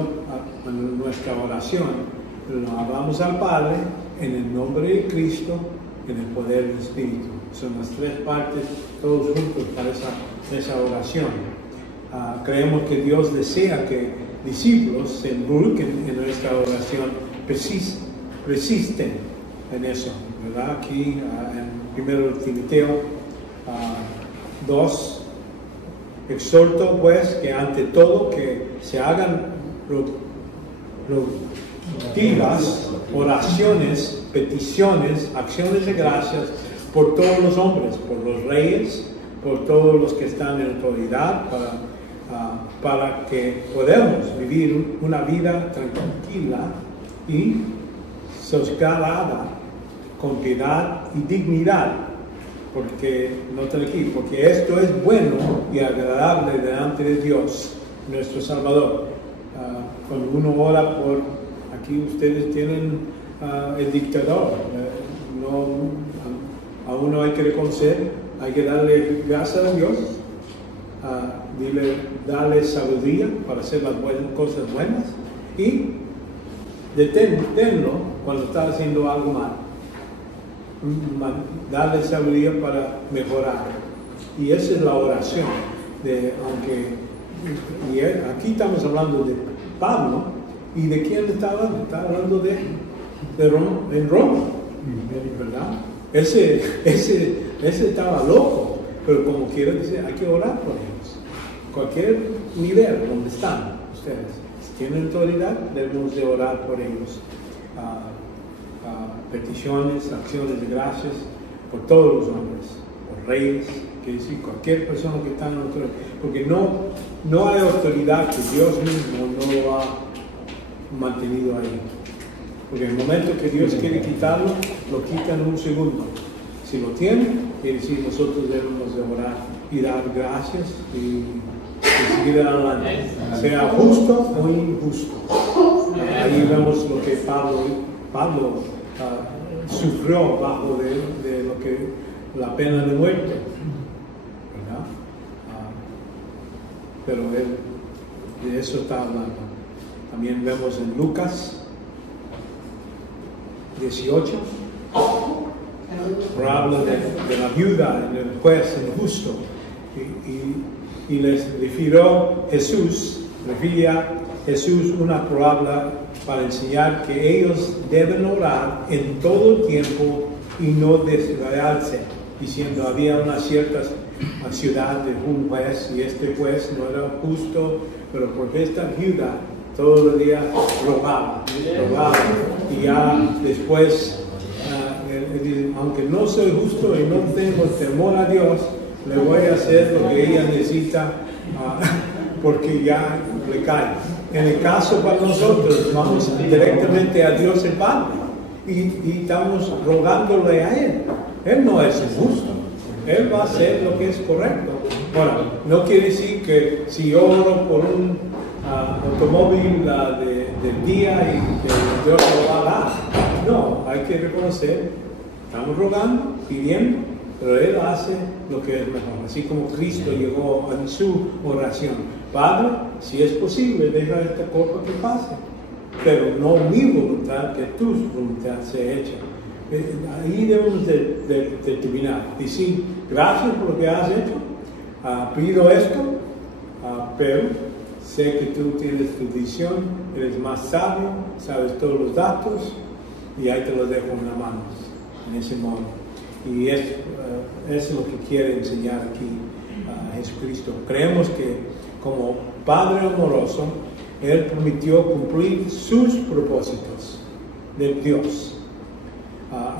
nuestra oración lo hablamos al Padre en el nombre de Cristo, en el poder del Espíritu. Son las tres partes, todos juntos para esa oración. Creemos que Dios desea que discípulos se involucren en nuestra oración, persisten en eso, ¿verdad? Aquí en 1 Timoteo 2, exhorto pues que ante todo que se hagan productivas oraciones, peticiones, acciones de gracias por todos los hombres, por los reyes, por todos los que están en autoridad, para que podamos vivir una vida tranquila y sosegada con piedad y dignidad, porque esto es bueno y agradable delante de Dios, nuestro Salvador. Cuando uno ora por, aquí ustedes tienen el dictador, a uno hay que reconocer, hay que darle gracias a Dios, darle sabiduría para hacer las cosas buenas y detenerlo cuando está haciendo algo mal. Darle sabiduría para mejorar. Y esa es la oración. Aquí estamos hablando de Pablo, ¿y de quién está hablando? Está hablando de Roma, ¿verdad? Ese estaba loco, pero como quiero decir, hay que orar por ellos. Cualquier nivel donde están ustedes, si tienen autoridad, debemos de orar por ellos. Peticiones, acciones de gracias por todos los hombres, por reyes, quiere decir cualquier persona que está en autoridad, porque no hay autoridad que Dios mismo no lo ha mantenido ahí. Porque en el momento que Dios quiere quitarlo, lo quita en un segundo. Si lo tiene, quiere decir nosotros debemos de orar y dar gracias y seguir adelante, sea justo o injusto. Ahí vemos lo que Pablo sufrió bajo de lo que la pena de muerte, ¿verdad? Pero él de eso está hablando. También vemos en Lucas 18, habla de la viuda en el juez injusto y les refirió Jesús una palabra para enseñar que ellos deben orar en todo tiempo y no desmayarse, diciendo había una cierta ciudad de un juez y este juez no era justo, pero porque esta viuda todos los días rogaba y ya después aunque no soy justo y no tengo temor a Dios, le voy a hacer lo que ella necesita porque ya le cae. En el caso para nosotros, vamos directamente a Dios el Padre y estamos rogándole a Él. Él no es injusto, Él va a hacer lo que es correcto. Bueno, no quiere decir que si yo oro por un automóvil del día y que Dios lo va a dar. No, hay que reconocer, estamos rogando, pidiendo, pero Él hace lo que es mejor. Así como Cristo llegó en su oración. Padre, si es posible, deja esta copa que pase, pero no mi voluntad, que tu voluntad sea hecha. Ahí debemos de terminar. Decir, gracias por lo que has hecho, pido esto, pero sé que tú tienes tu visión, eres más sabio, sabes todos los datos, y ahí te los dejo en las manos, en ese modo. Y eso es lo que quiere enseñar aquí Jesucristo. Creemos que como Padre amoroso, Él permitió cumplir sus propósitos de Dios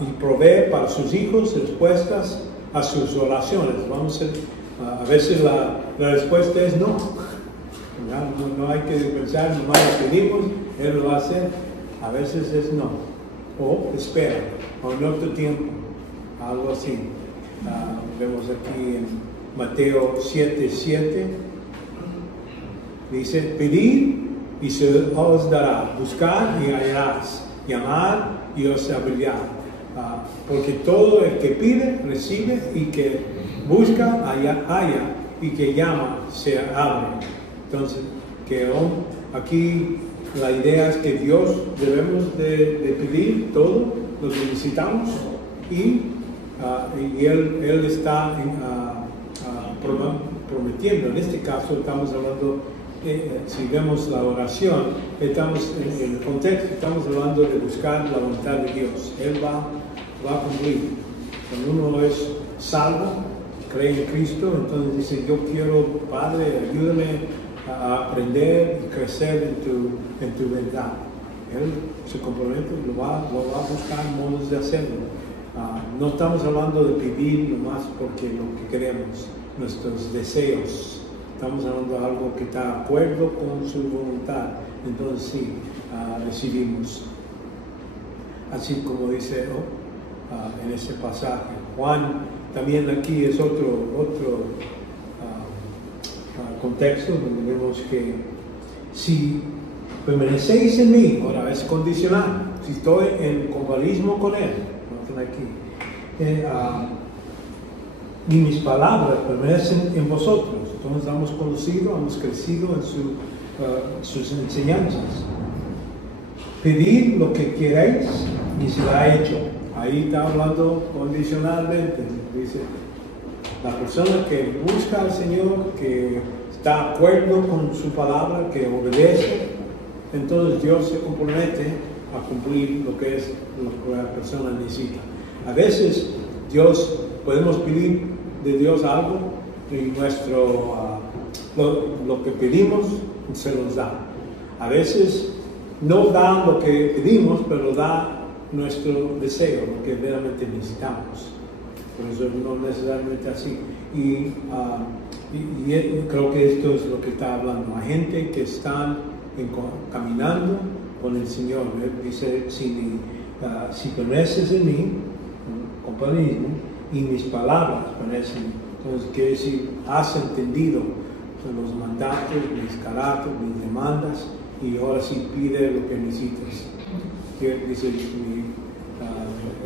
y provee para sus hijos respuestas a sus oraciones. A veces la respuesta es no. No hay que pensar, nomás lo pedimos, Él lo va a hacer. A veces es no. O espera, o en otro tiempo, algo así. Vemos aquí en Mateo 7:7. Dice, pedid y se os dará, buscad y hallarás, llamad y os abrirá. Porque todo el que pide, recibe, y que busca, halla, y que llama, se abre. Entonces, que aquí la idea es que Dios debemos de pedir todo lo que necesitamos y Él está prometiendo. En este caso estamos hablando, si vemos la oración, estamos en el contexto, estamos hablando de buscar la voluntad de Dios. Él va a cumplir. Cuando uno es salvo, cree en Cristo, entonces dice, yo quiero, Padre, ayúdame a aprender y crecer en tu verdad. Él se compromete y lo va a buscar modos de hacerlo. No estamos hablando de pedir nomás porque lo que queremos, nuestros deseos. Estamos hablando de algo que está de acuerdo con su voluntad. Entonces sí, recibimos. Así como dice en ese pasaje. Juan también aquí es otro contexto donde vemos que si permanecéis en mí, ahora es condicional, si estoy en compañerismo con Él, aquí, y mis palabras permanecen en vosotros, entonces hemos conocido, hemos crecido en sus enseñanzas. Pedid lo que queráis y se ha hecho. Ahí está hablando condicionalmente, dice. La persona que busca al Señor, que está de acuerdo con su palabra, que obedece, entonces Dios se compromete a cumplir lo que la persona necesita. A veces podemos pedir de Dios algo y lo que pedimos se nos da. A veces no da lo que pedimos, pero da nuestro deseo, lo que realmente necesitamos. Por eso no necesariamente así. Y creo que esto es lo que está hablando. Hay gente que están caminando con el Señor. Él dice, si permaneces en mí, compañerismo, y mis palabras permanecen. Entonces quiere decir, has entendido los mandatos, mis caracteres, mis demandas, y ahora sí pide lo que necesitas. Dice,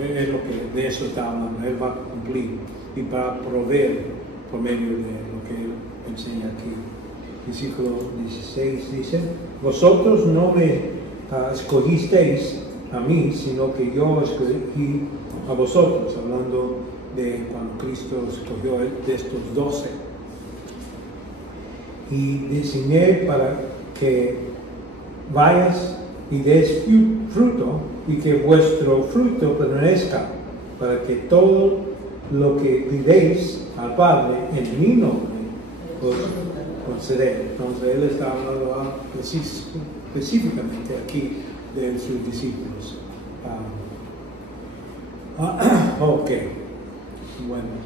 es lo que de eso está hablando. Él va a cumplir y para proveer por medio de lo que Él enseña aquí. Versículo 16 dice, vosotros no me escogisteis a mí, sino que yo escogí a vosotros, hablando de cuando Cristo escogió de estos 12. Y diseñé para que vayas y des fruto, y que vuestro fruto permanezca, para que todo lo que pidéis al Padre en mi nombre os conceder. Entonces Él está hablando específicamente aquí de sus discípulos. Ok, bueno.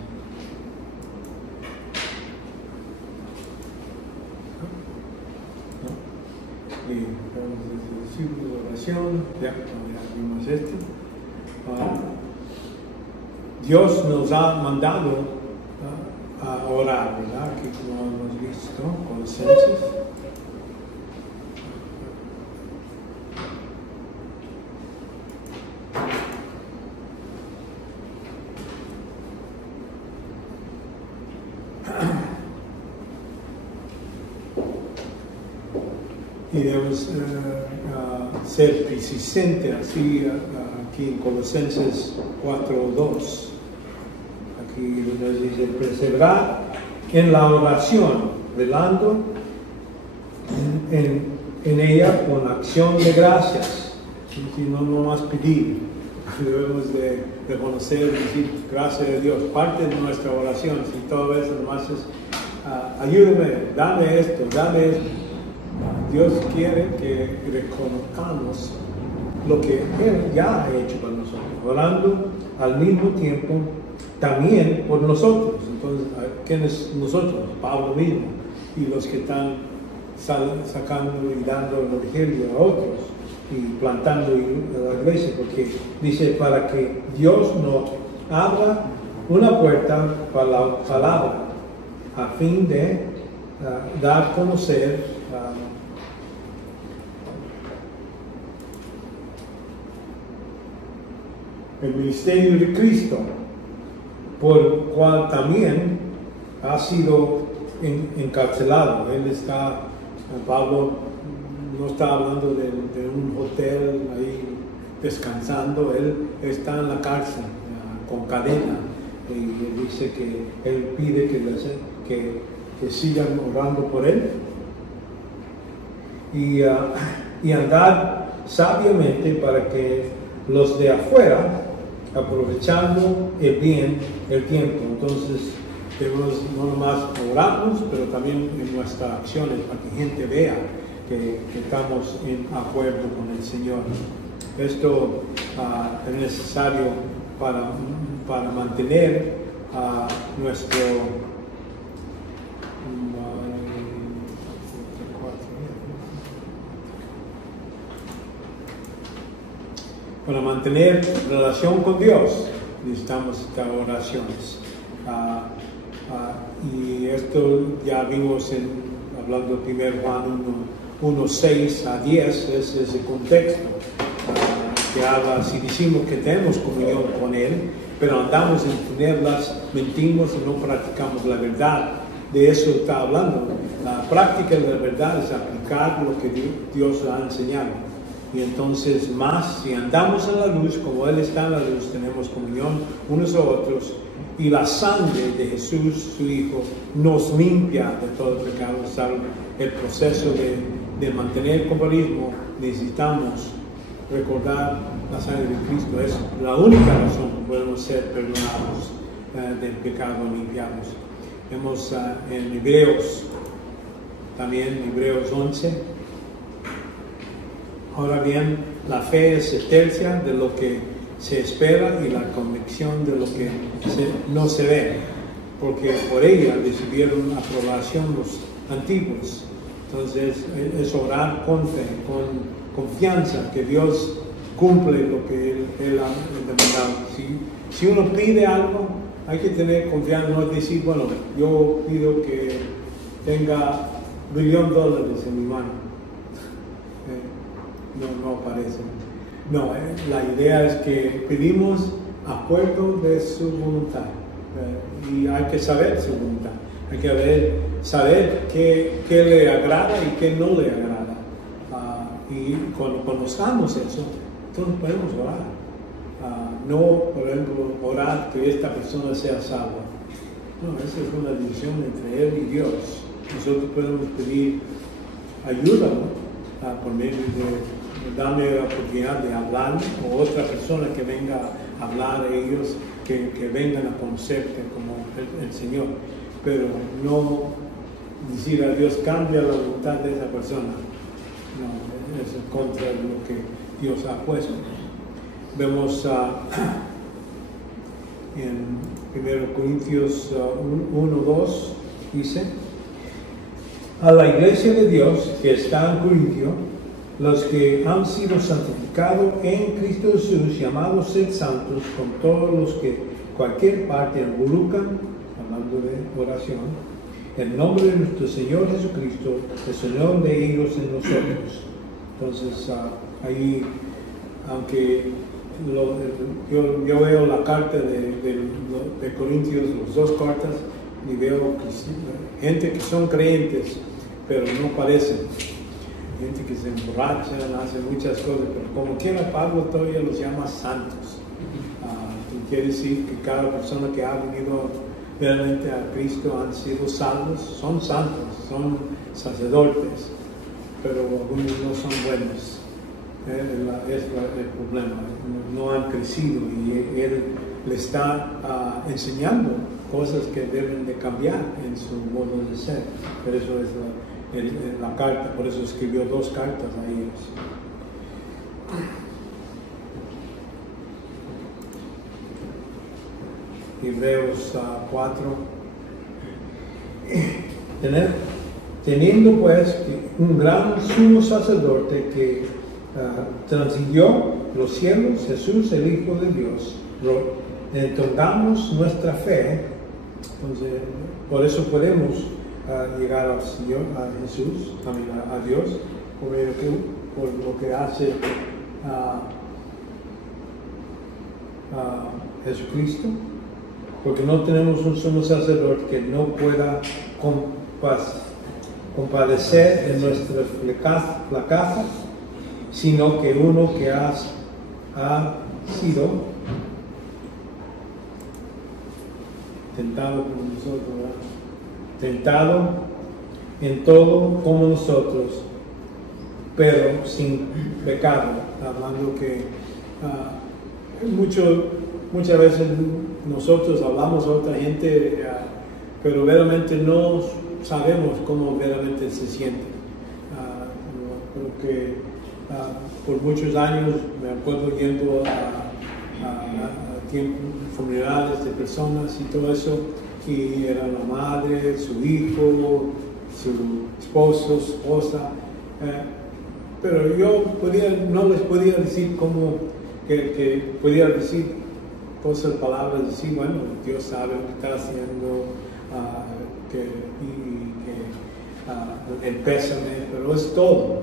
Círculo de oración, ya vimos esto. Dios nos ha mandado a orar, ¿verdad? Aquí como hemos visto, Colosenses. Y debemos ser persistentes, así aquí en Colosenses 4:2. Aquí nos dice, perseverar en la oración, velando en ella con acción de gracias. Si no más pedir, debemos de reconocer y decir gracias a Dios. Parte de nuestra oración, si todo eso nomás es ayúdame, dame esto, dame esto. Dios quiere que reconozcamos lo que Él ya ha hecho para nosotros, orando al mismo tiempo también por nosotros. Entonces, ¿quiénes nosotros? Pablo mismo y los que están sacando y dando el evangelio a otros y plantando la iglesia, porque dice para que Dios nos abra una puerta para la palabra a fin de dar a conocer el ministerio de Cristo, por cual también ha sido encarcelado. Pablo no está hablando de un hotel ahí descansando, él está en la cárcel con cadena y él dice que él pide que sigan orando por él y andar sabiamente para que los de afuera, aprovechando el bien, el tiempo. Entonces debemos no nomás orarnos, pero también en nuestras acciones para que gente vea que estamos en acuerdo con el Señor. Esto es necesario para mantener nuestro relación con Dios. Necesitamos estas oraciones. Y esto ya vimos hablando de 1 Juan 1:6 a 10, es ese contexto que habla, si decimos que tenemos comunión con Él, pero andamos en tinieblas, mentimos y no practicamos la verdad. De eso está hablando. La práctica de la verdad es aplicar lo que Dios ha enseñado. Y entonces más, si andamos en la luz, como Él está en la luz, tenemos comunión unos a otros, y la sangre de Jesús, su Hijo, nos limpia de todo el pecado. ¿Saben? El proceso de mantener el compañerismo, necesitamos recordar la sangre de Cristo. Es la única razón que podemos ser perdonados del pecado, limpiados. Vemos en Hebreos, también Hebreos 11. Ahora bien, la fe es certeza de lo que se espera y la convicción de lo que no se ve, porque por ella recibieron aprobación los antiguos. Entonces es orar con fe, con confianza que Dios cumple lo que Él ha demandado. Si uno pide algo, hay que tener confianza, no es decir, bueno, yo pido que tenga $1 billón en mi mano. No aparece. No, la idea es que pedimos acuerdo de su voluntad y hay que saber su voluntad, hay que saber qué le agrada y qué no le agrada. Y cuando conozcamos eso, entonces podemos orar. No, por ejemplo, orar que esta persona sea salva. No, esa es una decisión entre Él y Dios. Nosotros podemos pedir ayuda, ¿no? Por medio de darme la oportunidad de hablar, o otra persona que venga a hablar a ellos, que vengan a conocerte como el Señor. Pero no decir a Dios, cambia la voluntad de esa persona. No, es en contra de lo que Dios ha puesto. Vemos en 1 Corintios 1:2, dice: a la iglesia de Dios que está en Corintio, los que han sido santificados en Cristo Jesús, llamados ser santos, con todos los que cualquier parte involucran, hablando de oración, en nombre de nuestro Señor Jesucristo, el Señor de ellos en nosotros. Entonces, ahí, aunque yo veo la carta de Corintios, las dos cartas, y veo gente que son creyentes, pero no parecen. Gente que se emborrachan, hace muchas cosas, pero como quiera Pablo todavía los llama santos. Quiere decir que cada persona que ha venido realmente a Cristo han sido salvos, son santos, son sacerdotes, pero algunos no son buenos. Es el problema, no han crecido y Él le está enseñando cosas que deben de cambiar en su modo de ser. Pero eso es la carta, por eso escribió 2 cartas a ellos. Hebreos 4. Teniendo pues un gran sumo sacerdote que transiguió los cielos, Jesús, el Hijo de Dios, entendamos nuestra fe. Entonces, por eso podemos llegar al Señor, a Jesús, a Dios, por lo que hace Jesucristo, compadecer en nuestras fracasos, sino que uno que ha sido tentado como nosotros, ¿verdad? Tentado en todo como nosotros, pero sin pecado. Hablando que muchas veces nosotros hablamos a otra gente, pero verdaderamente no sabemos cómo verdaderamente se siente. Creo que por muchos años me acuerdo yendo a funerales de personas y todo eso, y era la madre, su hijo, su esposo, su esposa, pero yo no les podía decir cómo, que podía decir cosas, palabras, decir, bueno, Dios sabe lo que está haciendo, el pésame, pero es todo.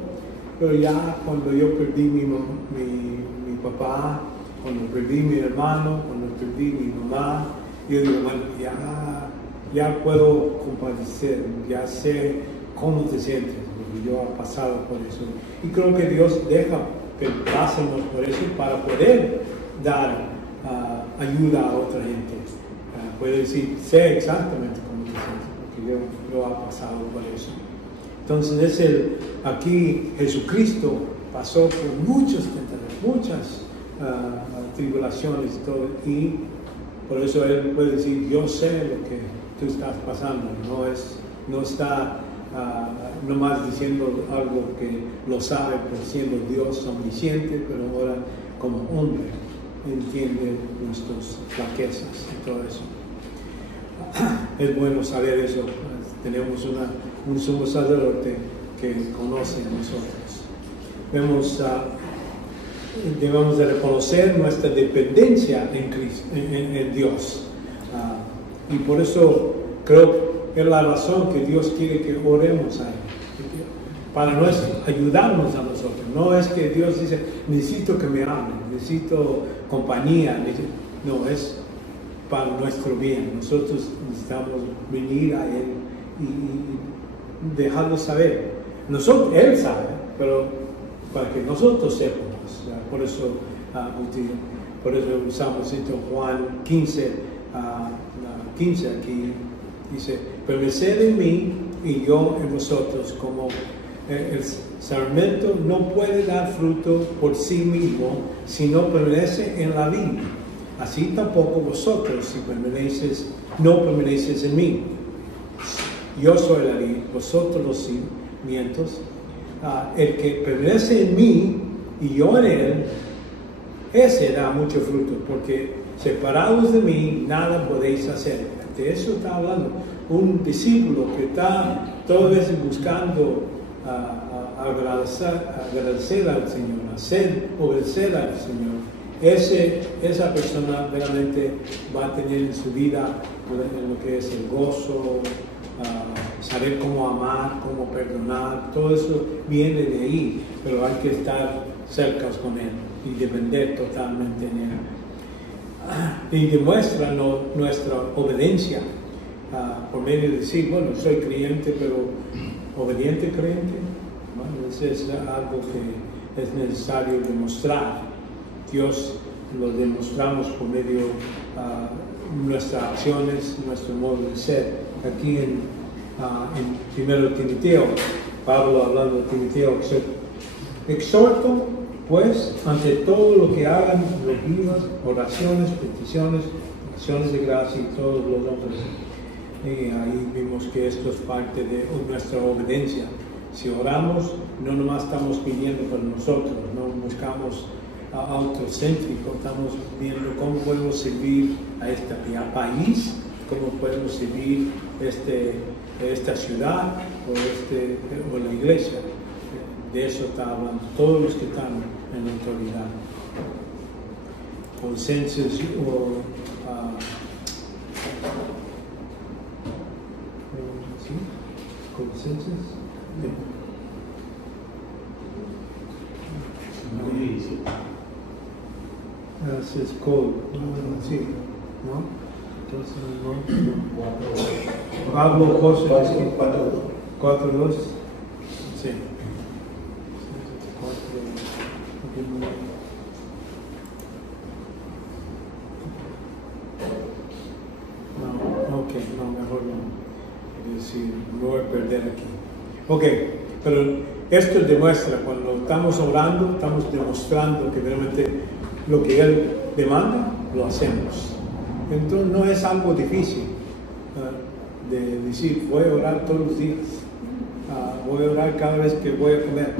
Pero ya cuando yo perdí mi papá, cuando perdí mi hermano, cuando perdí mi mamá, yo digo, bueno, ya puedo compadecer, ya sé cómo te sientes, porque yo he pasado por eso. Y creo que Dios deja que pasemos por eso para poder dar ayuda a otra gente. Puede decir, sé exactamente cómo te sientes, porque yo he pasado por eso. Entonces aquí Jesucristo pasó por muchas tribulaciones y todo, y por eso Él puede decir, yo sé lo que tú estás pasando, no está nomás diciendo algo que lo sabe por siendo Dios omnisciente, pero ahora como hombre entiende nuestras flaquezas y todo eso. Es bueno saber eso. Tenemos un sumo sacerdote que conoce a nosotros. Debemos de reconocer nuestra dependencia en Cristo, en Dios. Y por eso creo que es la razón que Dios quiere que oremos a Él, para ayudarnos a nosotros. No es que Dios dice, necesito que me amen, necesito compañía. No, es para nuestro bien. Nosotros necesitamos venir a Él y dejarlo saber. Él sabe, pero para que nosotros sepamos. Por eso usamos Juan 15, 15 aquí. Dice, permaneced en mí y yo en vosotros, como el sarmiento no puede dar fruto por sí mismo si no permanece en la vid. Así tampoco vosotros, si no permanecéis en mí. Yo soy la vid, vosotros los sarmientos. El que permanece en mí y yo en él, ese da mucho fruto, porque separados de mí nada podéis hacer. De eso está hablando un discípulo que está todas veces buscando agradecer al Señor, obedecer al Señor. Esa persona realmente va a tener en su vida en lo que es el gozo, saber cómo amar, cómo perdonar. Todo eso viene de ahí, pero hay que estar cerca con Él y depender totalmente en Él. Y demuestra nuestra obediencia por medio de decir, bueno, soy creyente, pero obediente creyente. Bueno, eso es algo que es necesario demostrar. Dios lo demostramos por medio de nuestras acciones, nuestro modo de ser. Aquí en 1 Timoteo, Pablo hablando de Timoteo, exhorto pues ante todo lo que hagan vivas, oraciones, peticiones, acciones de gracia y todos los otros. Y ahí vimos que esto es parte de nuestra obediencia. Si oramos, no nomás estamos pidiendo para nosotros, no buscamos autocéntrico, estamos viendo cómo podemos servir a este país, cómo podemos servir esta ciudad o la iglesia. De eso está hablando todos los que están en la autoridad. Consensus o consensus. Así es code. Sí, ¿no? Entonces, no. Pablo José. 4:2. Sí. No, ok, no, mejor no. Es decir, no voy a perder aquí. Ok, pero esto demuestra, cuando estamos orando, estamos demostrando que realmente lo que Él demanda, lo hacemos. Entonces no es algo difícil de decir, voy a orar todos los días, voy a orar cada vez que voy a comer,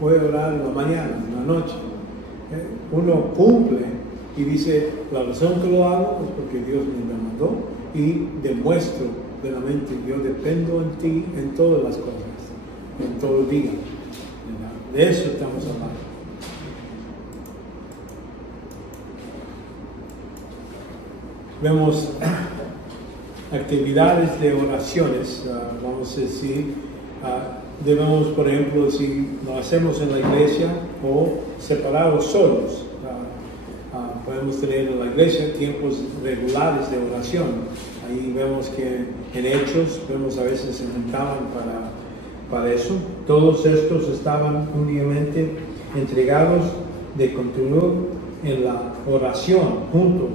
voy a orar en la mañana, en la noche. Uno cumple y dice, la razón que lo hago es porque Dios me mandó y demuestro plenamente, yo dependo en ti en todas las cosas, en todo el día. De eso estamos hablando. Vemos actividades de oraciones, vamos a decir, debemos, por ejemplo, si lo hacemos en la iglesia o separados solos, podemos tener en la iglesia tiempos regulares de oración. Ahí vemos que en Hechos, vemos a veces se juntaban para eso. Todos estos estaban únicamente entregados de continuo en la oración juntos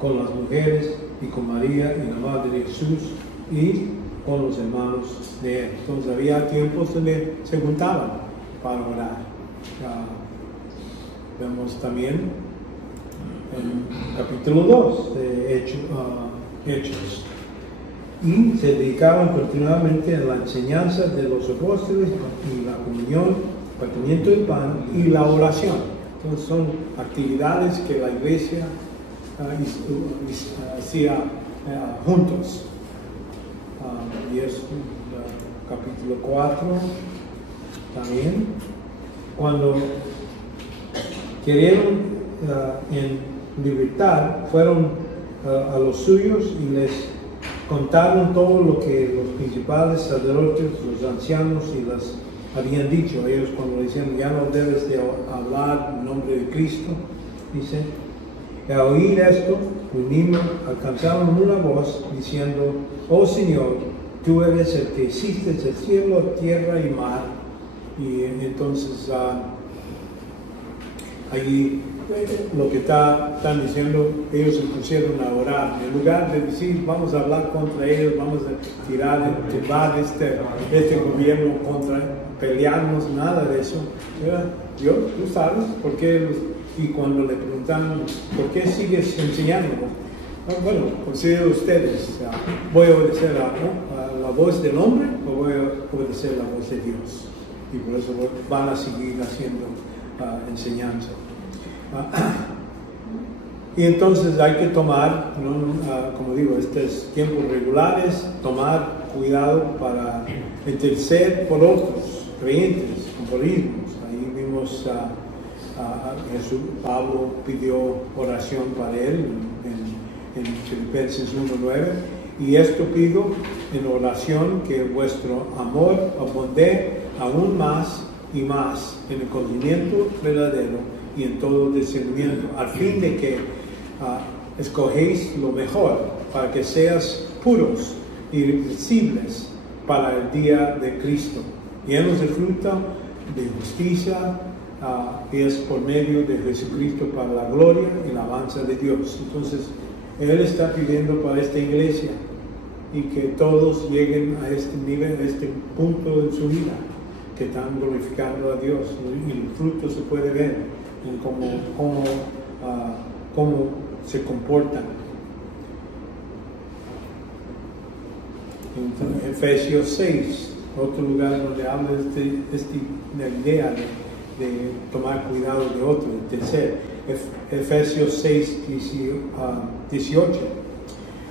con las mujeres y con María y la Madre de Jesús y con los hermanos de él. Entonces había tiempos donde se juntaban para orar. Vemos también en capítulo 2 de Hechos. Y se dedicaban continuamente a la enseñanza de los apóstoles y la comunión, el partimiento del pan y la oración. Entonces son actividades que la iglesia hacía juntos. Y es capítulo 4 también. Cuando querían en libertad, fueron a los suyos y les contaron todo lo que los principales sacerdotes, los ancianos y las habían dicho. Ellos cuando decían, ya no debes de hablar en nombre de Cristo, dice, al oír esto, los niños alcanzaron una voz diciendo, oh Señor, tú eres el que hiciste el cielo, tierra y mar. Y entonces allí lo que están diciendo, ellos se pusieron a orar. En lugar de decir, vamos a hablar contra ellos, vamos a tirar este gobierno pelearnos, nada de eso. Dios, tú sabes por qué. Y cuando le preguntaron, ¿por qué sigues enseñándonos? Bueno, considero ustedes, ¿voy a obedecer a la voz del hombre o voy a obedecer a la voz de Dios? Y por eso van a seguir haciendo enseñanza. Y entonces hay que tomar, como digo, estos tiempos regulares, tomar cuidado para interceder por otros creyentes, por irnos. Ahí vimos Jesús, Pablo pidió oración para él en Filipenses 1:9, y esto pido en oración que vuestro amor abunde aún más y más en el conocimiento verdadero y en todo discernimiento, al fin de que escogéis lo mejor, para que seas puros y irreprensibles para el día de Cristo, llenos de fruto de justicia, y es por medio de Jesucristo para la gloria y la alabanza de Dios. Entonces, Él está pidiendo para esta iglesia y que todos lleguen a este nivel, a este punto en su vida, que están glorificando a Dios, y el fruto se puede ver en cómo se comportan. En Efesios 6, otro lugar donde habla de la idea de tomar cuidado de otro, de tercer. Efesios 6, 18.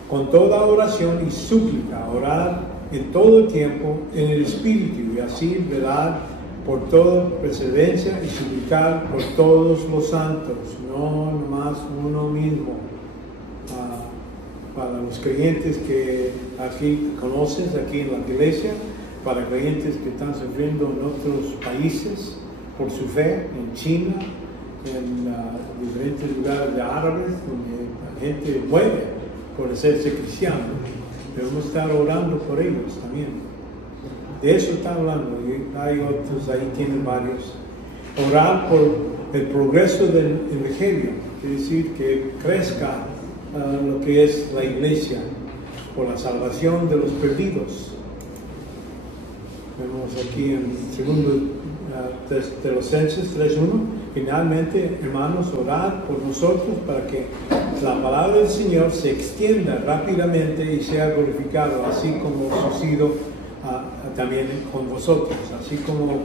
Con toda oración y súplica, orar en todo tiempo en el Espíritu, y así velar por toda perseverancia y suplicar por todos los santos, no nomás uno mismo. Para los creyentes que aquí conoces, aquí en la iglesia, para creyentes que están sufriendo en otros países por su fe, en China, en diferentes lugares de árabes, donde la gente muere por hacerse cristiano. Debemos estar orando por ellos también. de eso está hablando. Y hay otros, ahí tienen varios. Orar por el progreso del evangelio, quiere decir que crezca lo que es la iglesia, por la salvación de los perdidos. Vemos aquí en 2 Tesalonicenses 3:1, finalmente, hermanos, orad por nosotros para que la palabra del Señor se extienda rápidamente y sea glorificado, así como ha sucedido también con vosotros, así como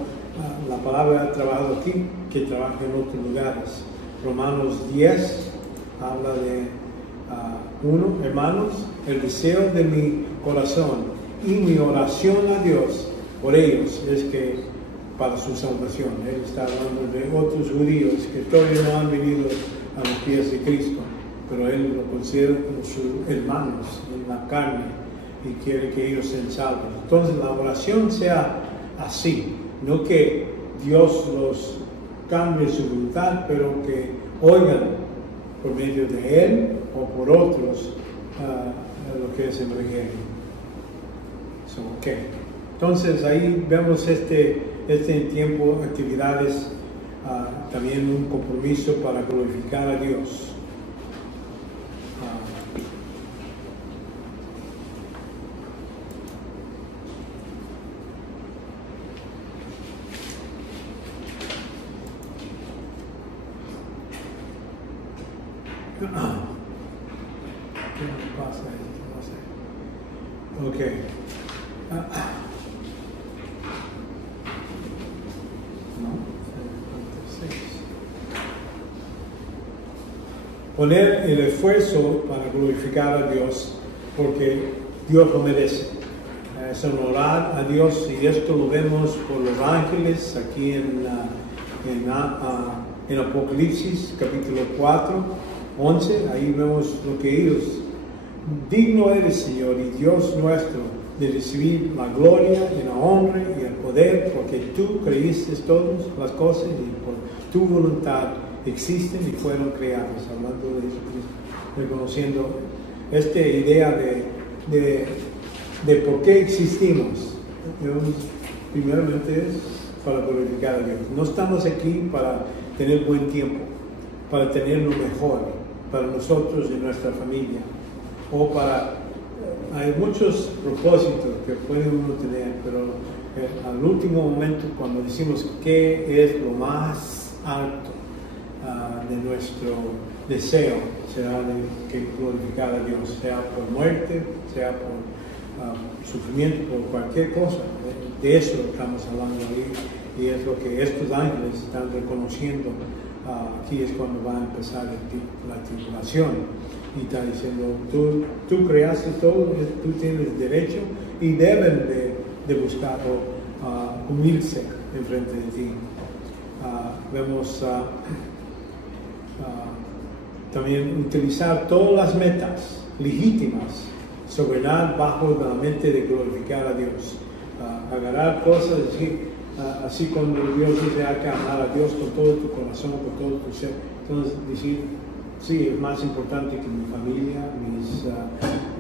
la palabra ha trabajado aquí, que trabaja en otros lugares. Romanos 10 habla de 1, hermanos, el deseo de mi corazón y mi oración a Dios por ellos es que para su salvación. Él está hablando de otros judíos que todavía no han venido a los pies de Cristo, pero Él lo considera como sus hermanos en la carne y quiere que ellos sean salvos. Entonces la oración sea así, no que Dios los cambie su voluntad, pero que oigan por medio de Él o por otros lo que es el evangelio. Entonces ahí vemos este tiempo, actividades, también un compromiso para glorificar a Dios. ¿Qué pasa? No sé. Ok. Poner el esfuerzo para glorificar a Dios, porque Dios lo merece. Es honorar a Dios, y esto lo vemos por los ángeles aquí en Apocalipsis capítulo 4, 11. Ahí vemos lo que ellos: digno eres, Señor y Dios nuestro, de recibir la gloria y la honra y el poder, porque tú creíste todas las cosas y por tu voluntad existen y fueron creadas. Hablando de Jesucristo, reconociendo esta idea de por qué existimos. Primeramente es para glorificar a Dios. No estamos aquí para tener buen tiempo, para tener lo mejor para nosotros y nuestra familia, o para... Hay muchos propósitos que puede uno tener, pero al último momento, cuando decimos qué es lo más alto de nuestro deseo, será que glorificar a Dios, sea por muerte, sea por sufrimiento, por cualquier cosa. De eso estamos hablando ahí, y es lo que estos ángeles están reconociendo. Aquí es cuando va a empezar la tribulación. Y está diciendo, tú creaste todo, tú tienes derecho, y deben de buscar o unirse enfrente de ti. Vemos también utilizar todas las metas legítimas, soberano bajo la mente de glorificar a Dios. Agarrar cosas así cuando Dios dice hay que amar a Dios con todo tu corazón, con todo tu ser. Entonces decir, sí, es más importante que mi familia,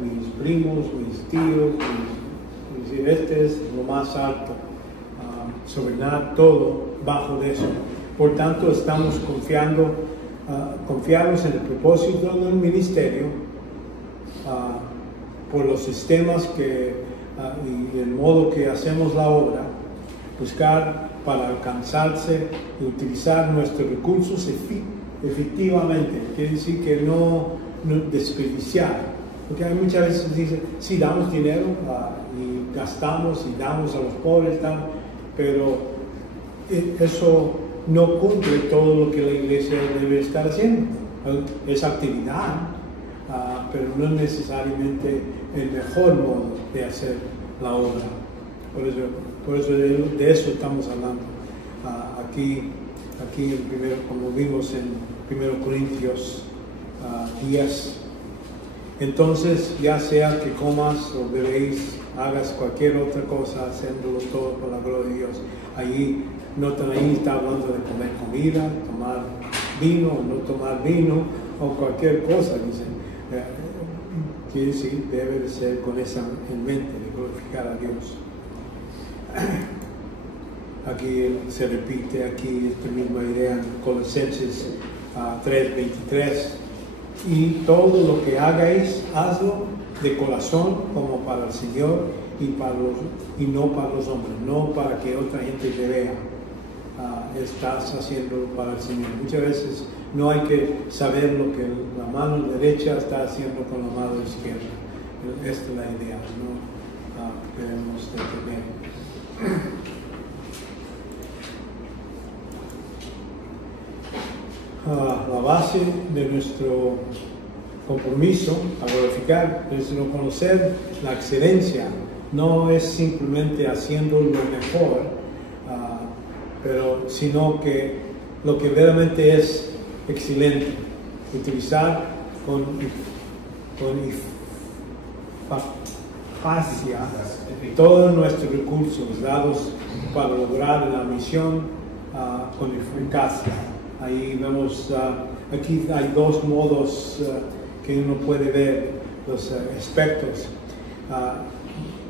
mis primos, mis tíos, es decir, este es lo más alto, soberano todo bajo de eso. Por tanto, estamos confiados en el propósito del ministerio, por los sistemas y el modo que hacemos la obra, buscar para alcanzarse y utilizar nuestros recursos efectivamente. Quiere decir que no desperdiciar, porque hay muchas veces dicen, sí, damos dinero y gastamos y damos a los pobres, pero eso no cumple todo lo que la iglesia debe estar haciendo. Es actividad, pero no es necesariamente el mejor modo de hacer la obra. Por eso de eso estamos hablando aquí en primero, como vimos en 1 Corintios 10. Entonces, ya sea que comas o bebéis, hagas cualquier otra cosa, haciéndolo todo por la gloria de Dios. Allí, notan, ahí está hablando de comer comida, tomar vino o no tomar vino, o cualquier cosa, dicen. Quiere decir, debe de ser con esa en mente, de glorificar a Dios. Aquí se repite aquí esta misma idea en Colosenses 3:23. Y todo lo que hagáis, hazlo de corazón como para el Señor y no para los hombres, no para que otra gente te vea. Estás haciendo para el Señor. Muchas veces no hay que saber lo que la mano derecha está haciendo con la mano izquierda. Esta es la idea, ¿no? Debemos de tener. La base de nuestro compromiso a glorificar es reconocer la excelencia. No es simplemente haciendo lo mejor, sino que lo que verdaderamente es excelente, utilizar con eficacia todos nuestros recursos dados para lograr la misión con eficacia. Ahí vemos, aquí hay dos modos que uno puede ver los aspectos.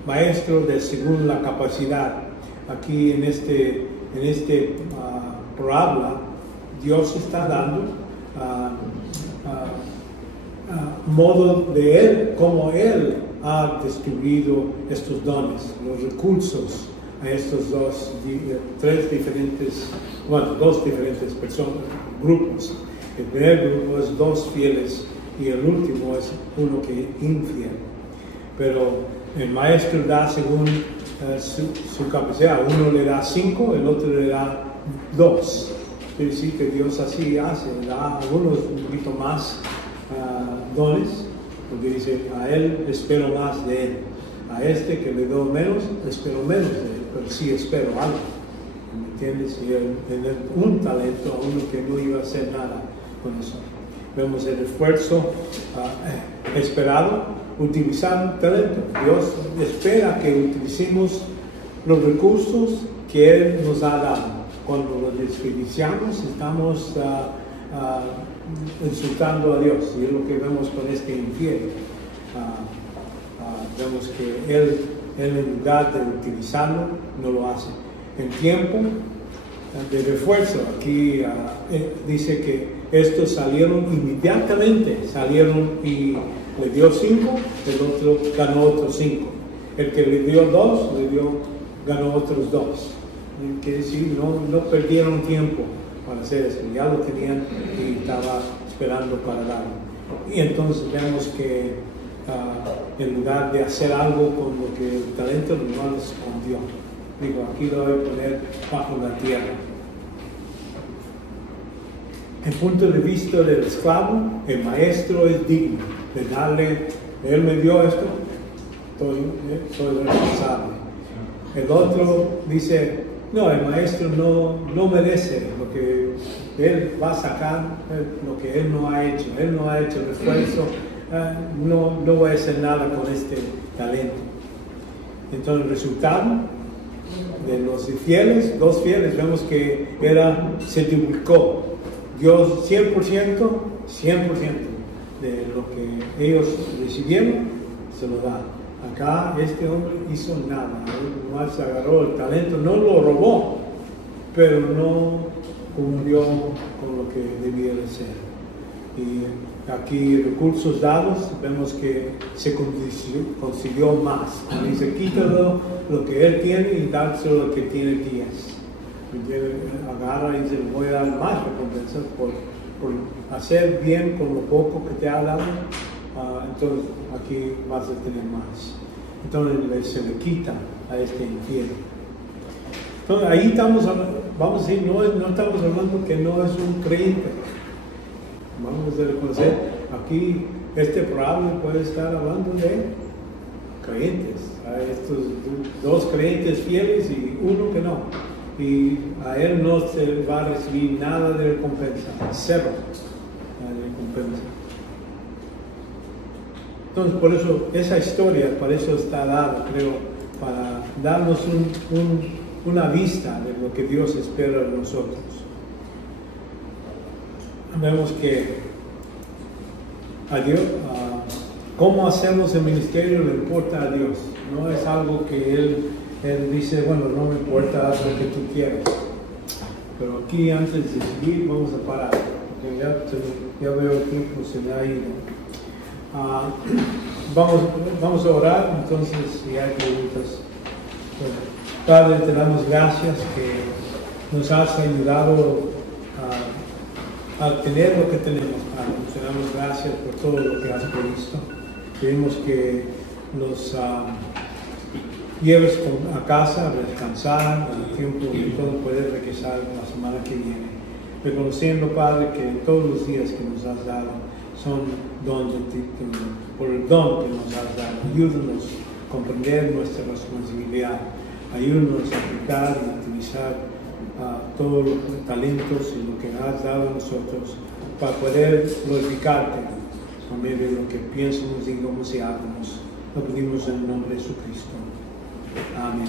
Maestro de según la capacidad. Aquí en este parábola, Dios está dando modo de Él, como Él ha distribuido estos dones, los recursos a estos dos diferentes personas, grupos. El primer grupo es dos fieles y el último es uno que es infiel. Pero el maestro da según su capacidad. Uno le da 5, el otro le da 2. Quiere decir que Dios así hace, da a algunos un poquito más dones, porque dice, a él espero más de él. A este que le doy menos, espero menos de él, pero sí espero algo. ¿Me entiendes? Y él tener un talento a uno que no iba a hacer nada con eso. Vemos el esfuerzo esperado, utilizar un talento. Dios espera que utilicemos los recursos que Él nos ha dado. Cuando los desperdiciamos, estamos insultando a Dios. Y es lo que vemos con este infiel. Vemos que Él en lugar de utilizarlo, no lo hace. En tiempo de refuerzo, aquí dice que estos salieron inmediatamente, y le dio 5, el otro ganó otros 5. El que le dio 2, ganó otros 2. Quiere decir, no perdieron tiempo para hacer eso, ya lo tenían y estaba esperando para darlo. Y entonces vemos que en lugar de hacer algo con lo que el talento no lo escondió. Digo, aquí lo voy a poner bajo la tierra. En punto de vista del esclavo, el maestro es digno de darle, él me dio esto, soy responsable. El otro dice, no, el maestro no merece lo que él va a sacar, lo que él no ha hecho el esfuerzo, no voy a hacer nada con este talento. Entonces el resultado de los infieles, dos fieles, vemos que se duplicó. Dios 100% de lo que ellos recibieron, se lo da. Acá este hombre hizo nada, nomás agarró el talento, no lo robó, pero no cumplió con lo que debía de ser. Y aquí recursos dados, vemos que se consiguió más. Dice, quítalo lo que él tiene y dárselo lo que tiene 10. Agarra y dice, voy a dar más recompensas por hacer bien con lo poco que te ha dado. Entonces aquí vas a tener más. Entonces se le quita a este infiel. Entonces ahí estamos, vamos a decir, no estamos hablando que no es un creyente. Vamos a reconocer, aquí este programa puede estar hablando de creyentes. A estos dos creyentes fieles y uno que no. Y a él no se va a recibir nada de recompensa, cero de recompensa. Entonces, por eso, esa historia, para eso está dada, creo, para darnos una vista de lo que Dios espera de nosotros. Vemos que a Dios, cómo hacemos el ministerio le importa a Dios, no es algo que Él Él dice, bueno, no me importa, haz lo que tú quieras. Pero aquí antes de seguir vamos a parar, porque ya veo el tiempo se me ha ido. Vamos a orar, entonces si hay preguntas. Padre, te damos gracias que nos has ayudado a tener lo que tenemos, Padre. Te damos gracias por todo lo que has provisto. Pedimos que nos lleves a casa a descansar, al tiempo de todo poder regresar la semana que viene. Reconociendo, Padre, que todos los días que nos has dado son don de ti, por el don que nos has dado. Ayúdanos a comprender nuestra responsabilidad. Ayúdanos a aplicar y utilizar todos los talentos y lo que has dado a nosotros para poder glorificarte por medio de lo que piensamos, digamos y hagamos. Lo pedimos en el nombre de Jesucristo. Amén.